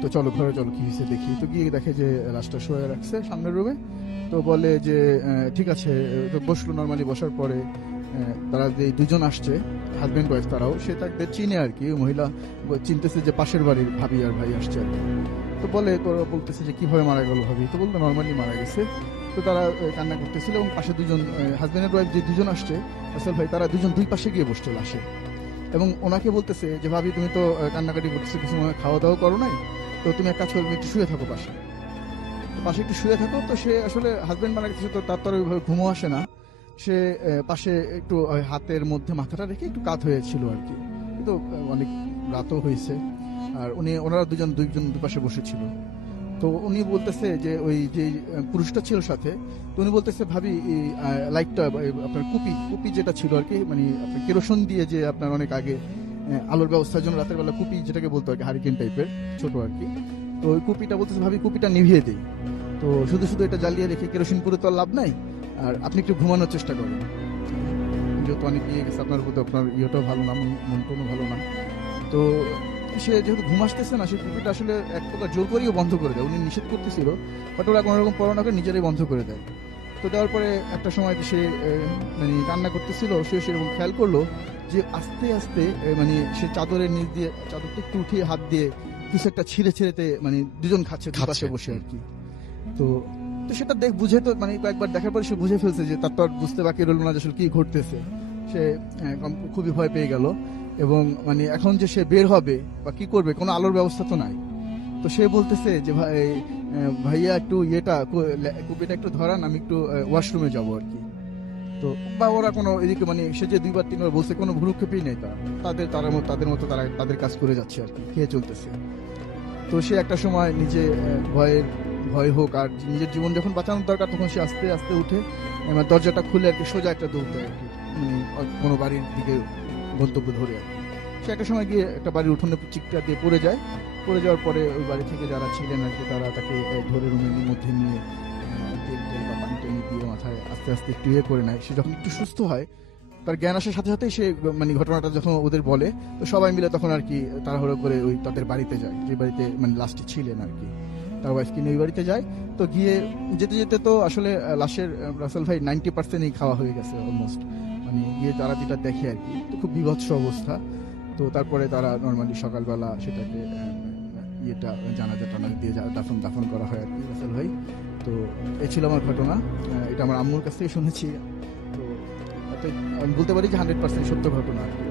তো চলো ঘরে চলো, কি হয়েছে দেখি। তো গিয়ে দেখে যে লাশটা শুয়ে রাখছে সামনের রুমে। তো বলে যে ঠিক আছে। তো বসলো, নর্মালি বসার পরে তারা যে দুজন আসছে হাজবেন্ড ওয়াইফ, তারাও সে তাদের চিনে আর কি। মহিলা চিনতেছে যে পাশের বাড়ির ভাবি আর ভাই আসছে আর কি। তো বলে, তোরা বলতেছে যে কিভাবে মারা গেল ভাবি। তো বলতো নর্মালি মারা গেছে। তো তারা কান্না করতেছিল এবং পাশে দুজন হাজবেন্ড ওয়াইফ যে দুজন আসছে রাসেল ভাই, তারা দুজন দুই পাশে গিয়ে বসছে লাশে এবং ওনাকে বলতেছে যে ভাবি তুমি তো কান্নাকাটি করতেছো, কিছু মনে হয় খাওয়া দাওয়া করো নাই, তো তুমি এক কাজ করো, একটু শুয়ে থাকো পাশে। তো পাশে একটু শুয়ে থাকো। তো সে আসলে হাজবেন্ড মারা গেছে, তো তার তো আর ওইভাবে ঘুমও আসে না। সে পাশে একটু হাতের মধ্যে মাথাটা রেখে একটু কাত হয়েছিল আর কি। কিন্তু অনেক রাতও হয়েছে আর ওনারা দুজন দুই পাশে বসেছিল। তো উনি বলতেছে যে ওই যে পুরুষটা ছিল সাথে, তো উনি বলতেছে ভাবি লাইটটা আপনার কুপি যেটা ছিল আর কি, মানে আপনার কেরোসিন দিয়ে যে আপনার অনেক আগে আলোর ব্যবস্থার জন্য রাতের বেলা কুপি যেটাকে বলতো আর কি, হারিকেন টাইপের ছোট আর কি। তো ওই কুপিটা বলতেছে ভাবি কুপিটা নিভিয়ে দেই, তো শুধু শুধু এটা জ্বালিয়ে রেখে কেরোসিন পুরো তো আর লাভ নাই, আর আপনি একটু ঘুমানোর চেষ্টা করেন, যেহেতু অনেক ইয়ে গেছে আপনার প্রতি, আপনার ইয়েটাও ভালো না, মনটনও ভালো না। তো সে যেহেতু ঘুম আসতেছে না, সে কুপিটা আসলে এক প্রকার জোর করেও বন্ধ করে দেয়। উনি নিষেধ করতেছিল, বাট ওরা কোনো রকম পড়ানো করে নিজেরাই বন্ধ করে দেয়। তো দেওয়ার পরে একটা সময় সে মানে কান্না করতেছিল, সে সেরকম খেয়াল করলো যে আস্তে আস্তে মানে সে চাদরের নিচ দিয়ে চাদরটা একটু উঠিয়ে হাত দিয়ে কিছু একটা ছিঁড়েতে মানে দুজন খাচ্ছে দুপাশে বসে আর কি। তো সেটা বুঝে, তো মানে কয়েকবার দেখার পরে সে বুঝে ফেলছে যে তার তো আর বুঝতে বাকি রইল না যে আসলে কি ঘটতেছে। সে খুবই ভয় পেয়ে গেল এবং মানে এখন যে সে বের হবে বা কি করবে, কোনো আলোর ব্যবস্থা তো নাই। তো সে বলতেছে যে ভাইয়া একটু কুপিটা একটু ধরান, আমি একটু ওয়াশরুমে যাবো আর কি। তো বা ওরা কোনো এদিকে মানে সে যে দুইবার তিনবার বলছে, কোনো ভুরুক্ষেপই নেই তাদের মতো তারা তাদের কাজ করে যাচ্ছে আর কি, খেয়ে চলতেছে। তো সে একটা সময় নিজে ভয় হোক আর নিজের জীবন যখন বাঁচানোর দরকার, তখন সে আস্তে আস্তে উঠে দরজাটা খুলে আর কি সোজা একটা দৌড় দেয় আর কি, কোনো বাড়ির দিকে গন্তব্য ধরে আর কি। সে একটা সময় গিয়ে একটা বাড়ির উঠোনে চিৎকার দিয়ে পড়ে যাওয়ার পরে ওই বাড়ি থেকে যারা ছিলেন আর কি, তারা তাকে ধরে রুমের মধ্যে নিয়ে তেল বা পানি টানি দিয়ে মাথায় আস্তে আস্তে একটু ইয়ে করে নেয়। সে যখন একটু সুস্থ হয়, তার জ্ঞান আসার সাথে সাথেই সে মানে ঘটনাটা যখন ওদের বলে, তো সবাই মিলে তখন আর কি তাড়াহুড়ো করে ওই তাদের বাড়িতে যায়, যে বাড়িতে মানে লাশটি ছিলেন আর কি, তার ওয়াইফকে নিয়ে ওই বাড়িতে যায়। তো গিয়ে যেতে যেতে তো আসলে লাশের রাসেল ভাই 90%ই খাওয়া হয়ে গেছে অলমোস্ট, মানে গিয়ে তারা যেটা দেখে আর কি, তো খুব বিভৎস অবস্থা। তো তারপরে তারা নর্মালি সকালবেলা সেটাকে ইয়েটা জানাজা টানা দিয়ে দাফন করা হয় আর কি রাসেল ভাই। তো এই ছিল আমার ঘটনা, এটা আমার আম্মুর কাছ থেকে শুনেছি। তো আমি বলতে পারি যে 100% সত্য ঘটনা আর কি।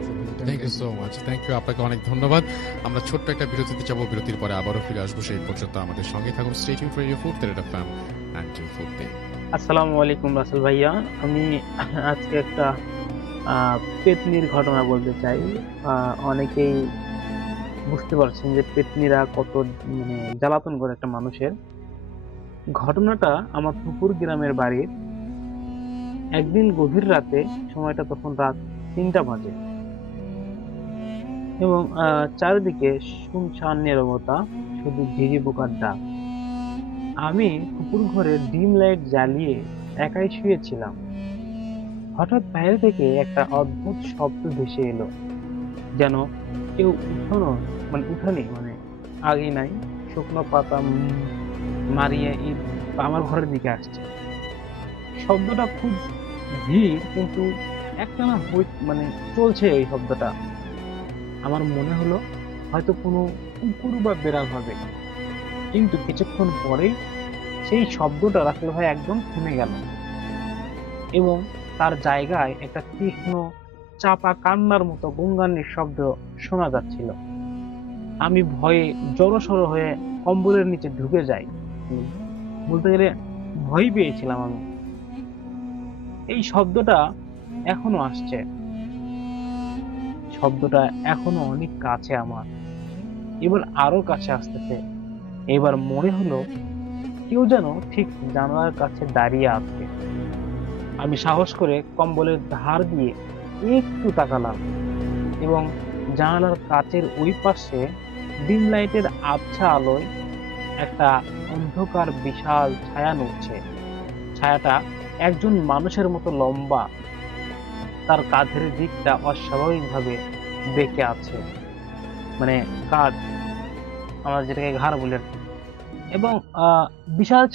Thank you so much, thank you, আপনাকে অনেক ধন্যবাদ। আমরা ছোট্ট একটা বিরতিতে যাবো, বিরতির পরে আবারও ফিরে আসবো। সেই পর্যন্ত আমাদের সঙ্গে থাকুন। Stay tuned for radio 4 FM and 4 আসসালামু আলাইকুম রাসেল ভাইয়া, আমি আজকে একটা পেতনির ঘটনা বলতে চাই। অনেকেই বুঝতে পারছেন যে পেতনিরা কত মানে জ্বালাতন করে একটা মানুষের। ঘটনাটা আমার পুকুর গ্রামের বাড়ির। একদিন গভীর রাতে, সময়টা তখন রাত 3টা বাজে এবং চারিদিকে শুনশান নীরবতা, শুধু ঝিঝি পোকার ডাক। আমি পুকুর ঘরে ডিম লাইট জ্বালিয়ে একাই শুয়েছিলাম। হঠাৎ বাইরে থেকে একটা অদ্ভুত শব্দ ভেসে এলো, যেন কেউ উঠানে মানে আগে নাই, শুকনো পাতা মারিয়ে আমার ঘরের দিকে আসছে। শব্দটা খুব ধীর, কিন্তু একটানা মানে চলছে এই শব্দটা। আমার মনে হলো হয়তো কোনো কুকুর বা বেড়াল হবে, কিন্তু কিছুক্ষণ পরেই সেই শব্দটা রাসেল ভাই একদম থেমে গেল এবং তার জায়গায় একটা তীক্ষ্ণ চাপা কান্নার মতো গঙ্গানির শব্দ শোনা যাচ্ছিল। আমি ভয়ে জড়সড় হয়ে কম্বলের নিচে ঢুকে যাই, বলতে গেলে ভয় পেয়েছিলাম আমি। এই শব্দটা এখনো আসছে, শব্দটা এখনো অনেক কাছে আমার, এবার আরো কাছে আসতেছে। এবার মনে হলো কেউ যেন ঠিক জানালার কাছে দাঁড়িয়ে আছে। আমি সাহস করে কম্বলের ধার দিয়ে একটু তাকালাম এবং জানালার কাচের ওই পাশে ডিম লাইটের আবছা আলোয় একটা অন্ধকার বিশাল ছায়া নড়ছে। ছায়াটা একজন মানুষের মতো লম্বা, তার কাঁধের দিকটা অস্বাভাবিকভাবে বেঁকে আছে, মানে কাঠ, আমরা যেটাকে ঘাড় বলি আর কি। এবং বিশাল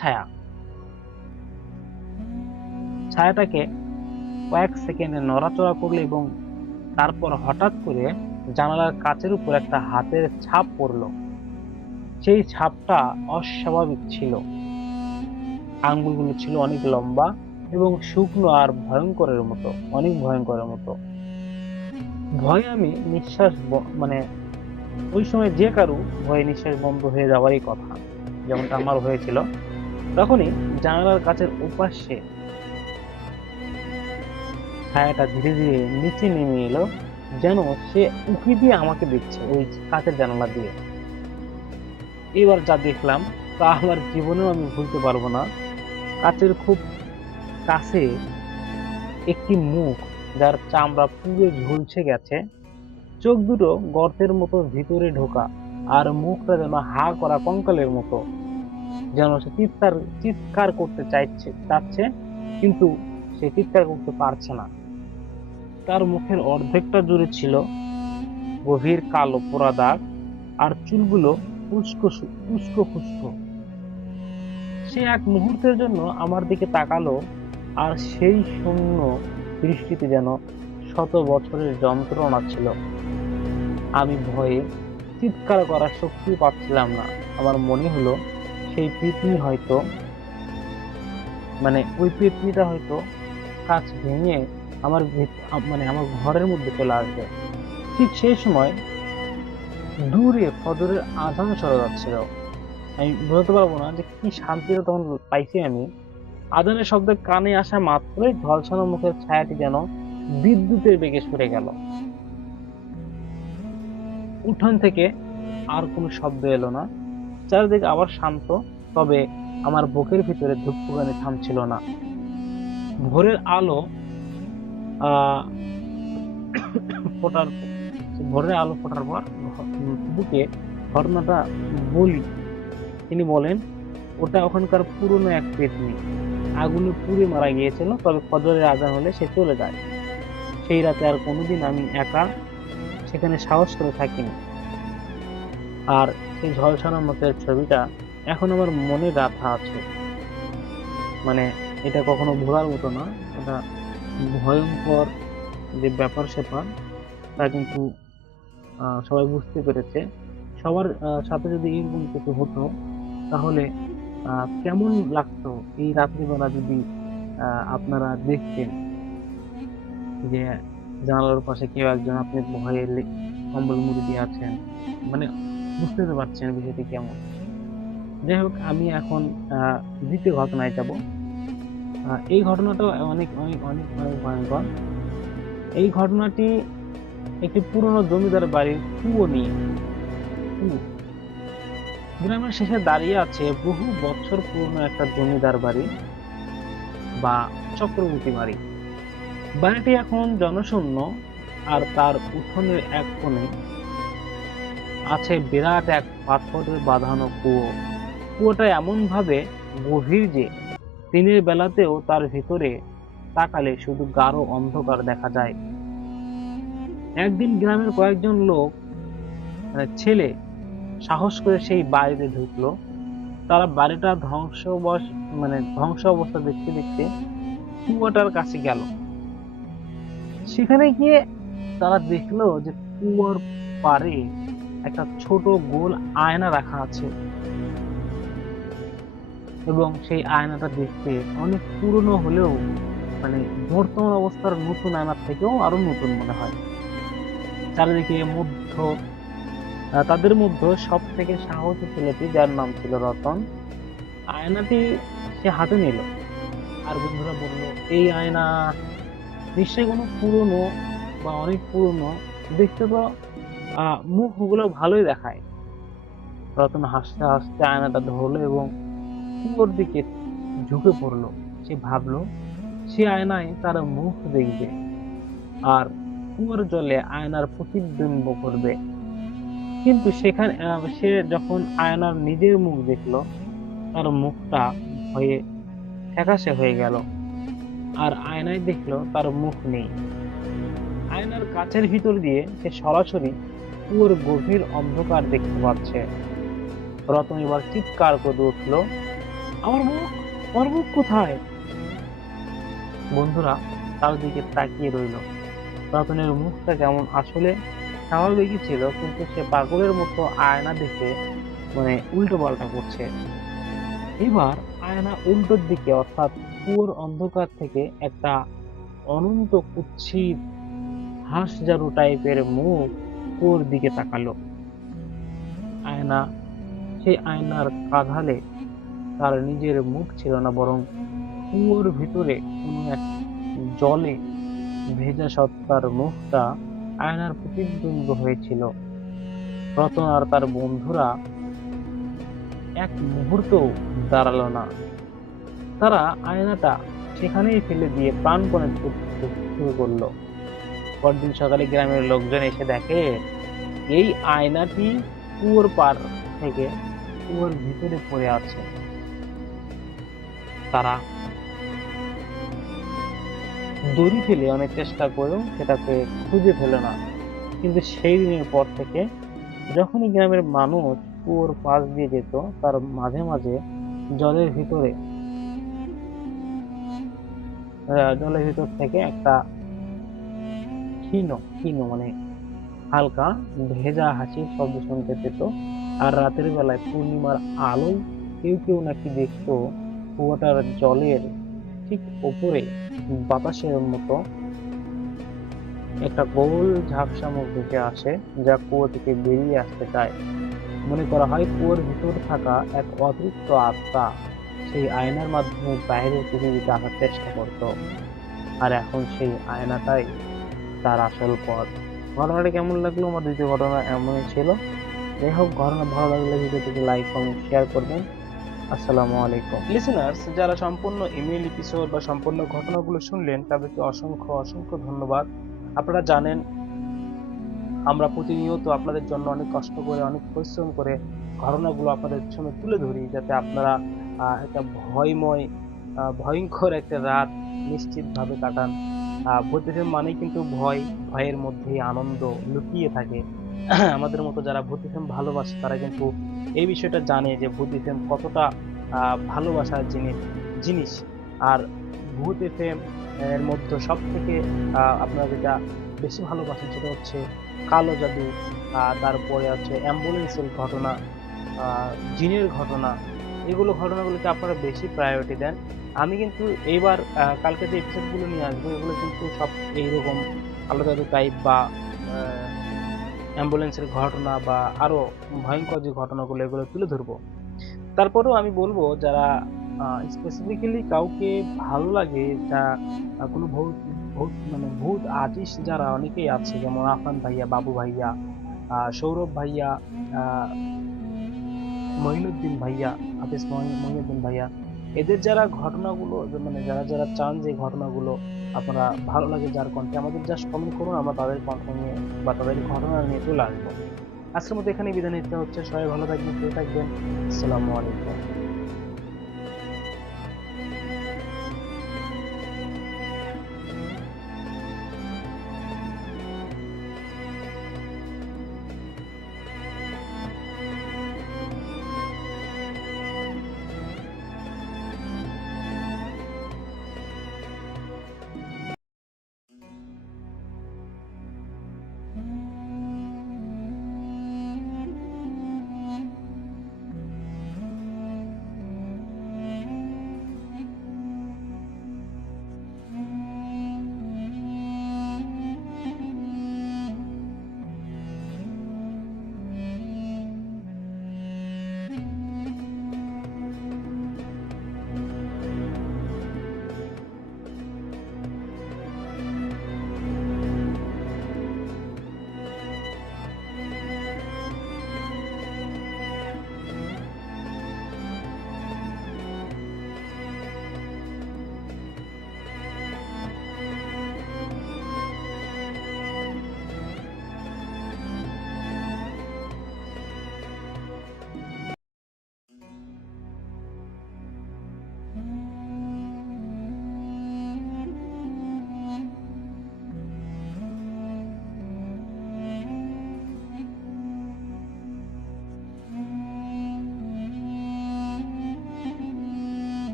ছায়াটাকে কয়েক সেকেন্ডে নড়াচড়া করলো এবং তারপর হঠাৎ করে জানালার কাচের উপর একটা হাতের ছাপ পড়লো। সেই ছাপটা অস্বাভাবিক ছিল, আঙ্গুলগুলো ছিল অনেক লম্বা এবং শুকনো আর ভয়ঙ্করের মতো, অনেক ভয়ঙ্করের মতো। ভয়ে আমি মানে ওই সময় যে কারো ভয়ে নিঃশ্বাস বন্ধ হয়ে যাওয়ারই কথা, যেমনটা আমার হয়েছিল। তখনই জানালার কাছের ওপাশে ছায়াটা ধীরে ধীরে নিচে নেমে এলো, যেন সে উঁকি দিয়ে আমাকে দেখছে ওই কাচের জানালা দিয়ে। এবার যা দেখলাম তা আমার জীবনেও আমি ভুলতে পারবো না। কাচের খুব কাছে একটি মুখ, যার চামড়া পুরো ঝুলছে গেছে, চোখ দুটো গর্তের মতো ভিতরে ঢোকা, আর মুখটা যেন হা করা কঙ্কালের মতো, যেন সে চিৎকার করতে চাচ্ছে, কিন্তু সে চিৎকার করতে পারছে না। তার মুখের অর্ধেকটা জুড়ে ছিল গভীর কালো পোড়া দাগ, আর চুলগুলো উস্কো খুস্কো। সে এক মুহূর্তের জন্য আমার দিকে তাকালো, আর সেই শূন্য দৃষ্টিতে যেন শত বছরের যন্ত্রণা ছিল। আমি ভয়ে চিৎকার করার শক্তি পাচ্ছিলাম না। আমার মনে হলো সেই পেতনি হয়তো, মানে ওই পেতনিটা হয়তো কাঁচ ভেঙে আমার ঘরের মধ্যে চলে আসবে। ঠিক সেই সময় দূরে ফজরের আজান শোনা যাচ্ছিল। আমি বলতে পারবো না যে কি শান্তিটা তখন পাইছি আমি। আজানের শব্দ কানে আসা মাত্রই ঝলসানো মুখের ছায়াটি যেন বিদ্যুতের বেগে সরে গেল। উঠোন থেকে আর কোনো শব্দ এলো না, চারিদিকে আবার শান্ত। তবে আমার বুকের ভিতরে ধুকপুকানি থামছিল না। ভোরের আলো ফোটার পর বুকে ঘটনাটা বলি। তিনি বলেন, ওটা ওখানকার পুরনো এক পেতনি, আগুনে পুড়ে মারা গিয়েছিল। তবে ফজরের আজান হলে সে চলে যায়। সেই রাতে আর কোনোদিন আমি একা সেখানে সাহস করে থাকিনি। আর সেই ঝলসানোর মতের ছবিটা এখন আমার মনে গাঁথা আছে। মানে এটা কখনো ভোলার মতো না। ওটা ভয়ঙ্কর যে ব্যাপার স্যাপার তা কিন্তু সবাই বুঝতে পেরেছে। সবার সাথে যদি এরকম কিছু হতো তাহলে কেমন লাগতো এই রাত্রিবেলা যদি আপনারা দেখতেন যে জানালার পাশে কেউ একজন আপনি ভয়ে কম্বল মুড়ি দিয়ে আছেন, মানে বুঝতে তো পারছেন বিষয়টি কেমন। যাই হোক, আমি এখন দ্বিতীয় ঘটনায় যাব। এই ঘটনাটা অনেক অনেক অনেক অনেক ভয়ঙ্কর। এই ঘটনাটি একটি পুরনো জমিদার বাড়ির কুয়ো নিয়ে। গ্রামের শেষে দাঁড়িয়ে আছে বহু বছর পুরনো একটা জমিদার বাড়ি বা চক্রবর্তী বাড়ি। বাড়িটি এখন জনশূন্য, আর তার উঠোনের এক কোণে আছে বিরাট এক পাথরের বাঁধানো কুয়ো। কুয়োটা এমন ভাবে গভীর যে দিনের বেলাতেও তার ভিতরে তাকালে শুধু গাঢ় অন্ধকার দেখা যায়। একদিন গ্রামের কয়েকজন লোক, ছেলে সাহস করে সেই বাড়িতে ঢুকলো। তারা বাড়িটা ধ্বংস অবস্থা দেখতে দেখতে কুয়োটার কাছে গেল। সেখানে গিয়ে তারা দেখলো যে কুয়োর পাড়ে একটা ছোট গোল আয়না রাখা আছে, এবং সেই আয়নাটা দেখতে অনেক পুরনো হলেও বর্তমান অবস্থার নতুন আয়নার থেকেও আরো নতুন মনে হয়। চারিদিকে তাদের মধ্যে সব থেকে সাহসী ছেলেটি, যার নাম ছিল রতন, আয়নাটি সে হাতে নিল। আর বন্ধুরা বলল, এই আয়না নিশ্চয়ই কোনো পুরনো বা অনেক পুরনো, দেখতে তো মুখগুলো ভালোই দেখায়। রতন হাসতে হাসতে আয়নাটা ধরলো এবং কুয়োর দিকে ঝুঁকে পড়লো। সে ভাবলো সে আয়নায় তার মুখ দেখবে আর কুয়োর জলে আয়নার প্রতিবিম্ব করবে। কিন্তু সে যখন আয়নার নিজের মুখ দেখলো, তার মুখটা হয়ে ফ্যাকাশে হয়ে গেল, আর আয়নায় দেখলো তার মুখ নেই। আয়নার কাচের ভিতর দিয়ে সে সরাসরি কুয়োর গভীর অন্ধকার দেখতে পাচ্ছে। রতন এবার চিৎকার করে উঠল, আমার মুখ, আমার মুখ কোথায়? বন্ধুরা তার দিকে তাকিয়ে রইল। রতনের মুখটা কেমন আসলে স্বাভাবিকই ছিল, কিন্তু সে পাগলের মতো আয়না দেখে উল্টো পাল্টা করছে। এবার আয়না উল্টোর দিকে অর্থাৎ কুয়োর অন্ধকার থেকে একটা অনন্ত কুৎসিত হাঁসজারু টাইপের মুখ কুয়োর দিকে তাকালো। আয়না সেই আয়নার কাঁধালে তার নিজের মুখ ছিল না, বরং কুয়োর ভিতরে কোনো এক জলে ভেজা সত্তার মুখটা আয়নার প্রতিবিম্ব হয়েছিল। রতন আর তার বন্ধুরা এক মুহূর্ত দাঁড়ালো না। তারা আয়নাটা সেখানেই ফেলে দিয়ে প্রাণপণে ছুটতে শুরু করলো। পরদিন সকালে গ্রামের লোকজন এসে দেখে এই আয়নাটি কুয়োর পার থেকে কুয়োর ভিতরে পড়ে আছে। তারা দড়ি ফেলে অনেক চেষ্টা করেও সেটাকে খুঁজে পেল না। কিন্তু সেই দিনের পর থেকে যখনই গ্রামের মানুষ কুয়োর পাশ দিয়ে যেত, তার মাঝে মাঝে জলের ভিতর থেকে একটা ক্ষীণ ক্ষীণ হালকা ভেজা হাসির শব্দ শুনতে পেত। আর রাতের বেলায় পূর্ণিমার আলোয় কেউ কেউ নাকি দেখতো কুয়োটার জলের ঠিক ওপরে বাতাসের মতো একটা গোল ঝাপসা মুখ ভেসে আসে, যা কুয়ো থেকে বেরিয়ে আসতে চায়। মনে করা হয় কুয়োর ভিতর থাকা এক অতৃপ্ত আত্মা সেই আয়নার মাধ্যমে বাইরের পৃথিবীতে আসার চেষ্টা করত। আর এখন সেই আয়নাটাই তার আসল পথ। ঘটনাটা কেমন লাগলো? আমার দ্বিতীয় ঘটনা এমনই ছিল। যাই হোক, ঘটনা ভালো লাগলে ভিডিওটিকে লাইক কমেন্ট শেয়ার করবেন। আসসালামু আলাইকুম। লিসেনার্স, যারা সম্পূর্ণ ইমেল এপিসোড বা সম্পূর্ণ ঘটনাগুলো শুনলেন তাদেরকে অসংখ্য অসংখ্য ধন্যবাদ। আপনারা জানেন আমরা প্রতিনিয়ত আপনাদের জন্য অনেক কষ্ট করে, অনেক পরিশ্রম করে ঘটনাগুলো আপনাদের সামনে তুলে ধরি, যাতে আপনারা একটা ভয়ঙ্কর একটা রাত নিশ্চিতভাবে কাটান। ভূত এফএম মানেই কিন্তু ভয়ের মধ্যেই আনন্দ লুকিয়ে থাকে। আমাদের মতো যারা ভূত এফএম ভালোবাসে তারা কিন্তু এই বিষয়টা জানে যে ভূত এফএম কতটা ভালোবাসার জিনিস। আর ভূত এফএম এর মধ্যে সব থেকে আপনারা যেটা বেশি ভালোবাসেন সেটা হচ্ছে কালো জাদু, তারপরে হচ্ছে অ্যাম্বুলেন্সের ঘটনা, জিনের ঘটনা। ঘটনাগুলোকে আপনারা বেশি প্রায়োরিটি দেন। আমি কিন্তু এইবার কালকে যে এপিসোডগুলো নিয়ে আসবো এগুলো কিন্তু সব এইরকম কালো জাদু টাইপ বা অ্যাম্বুলেন্সের ঘটনা বা আরো ভয়ঙ্কর যে ঘটনাগুলো এগুলো তুলে ধরবো। তারপরেও আমি বলবো যারা স্পেসিফিক্যালি কাউকে ভালো লাগে, যা কোনো ভূত আর্টিস্ট যারা অনেকেই আছে, যেমন আফান ভাইয়া, বাবু ভাইয়া, সৌরভ ভাইয়া, মঈনুদ্দিন ভাইয়া, হাফিজ মঈনুদ্দিন ভাইয়া, এদের যারা ঘটনাগুলো যারা যারা চান যে ঘটনাগুলো আপনারা ভালো লাগে যার কণ্ঠে, আমাদের জাস্ট কমেন্ট করুন, আমরা তাদের কণ্ঠ নিয়ে বা তাদের ঘটনা নিয়ে চলে আসবো। আজকের মতো এখানে বিদায় নিতে হচ্ছে। সবাই ভালো থাকবেন, সুস্থ থাকবেন। আসসালামু আলাইকুম।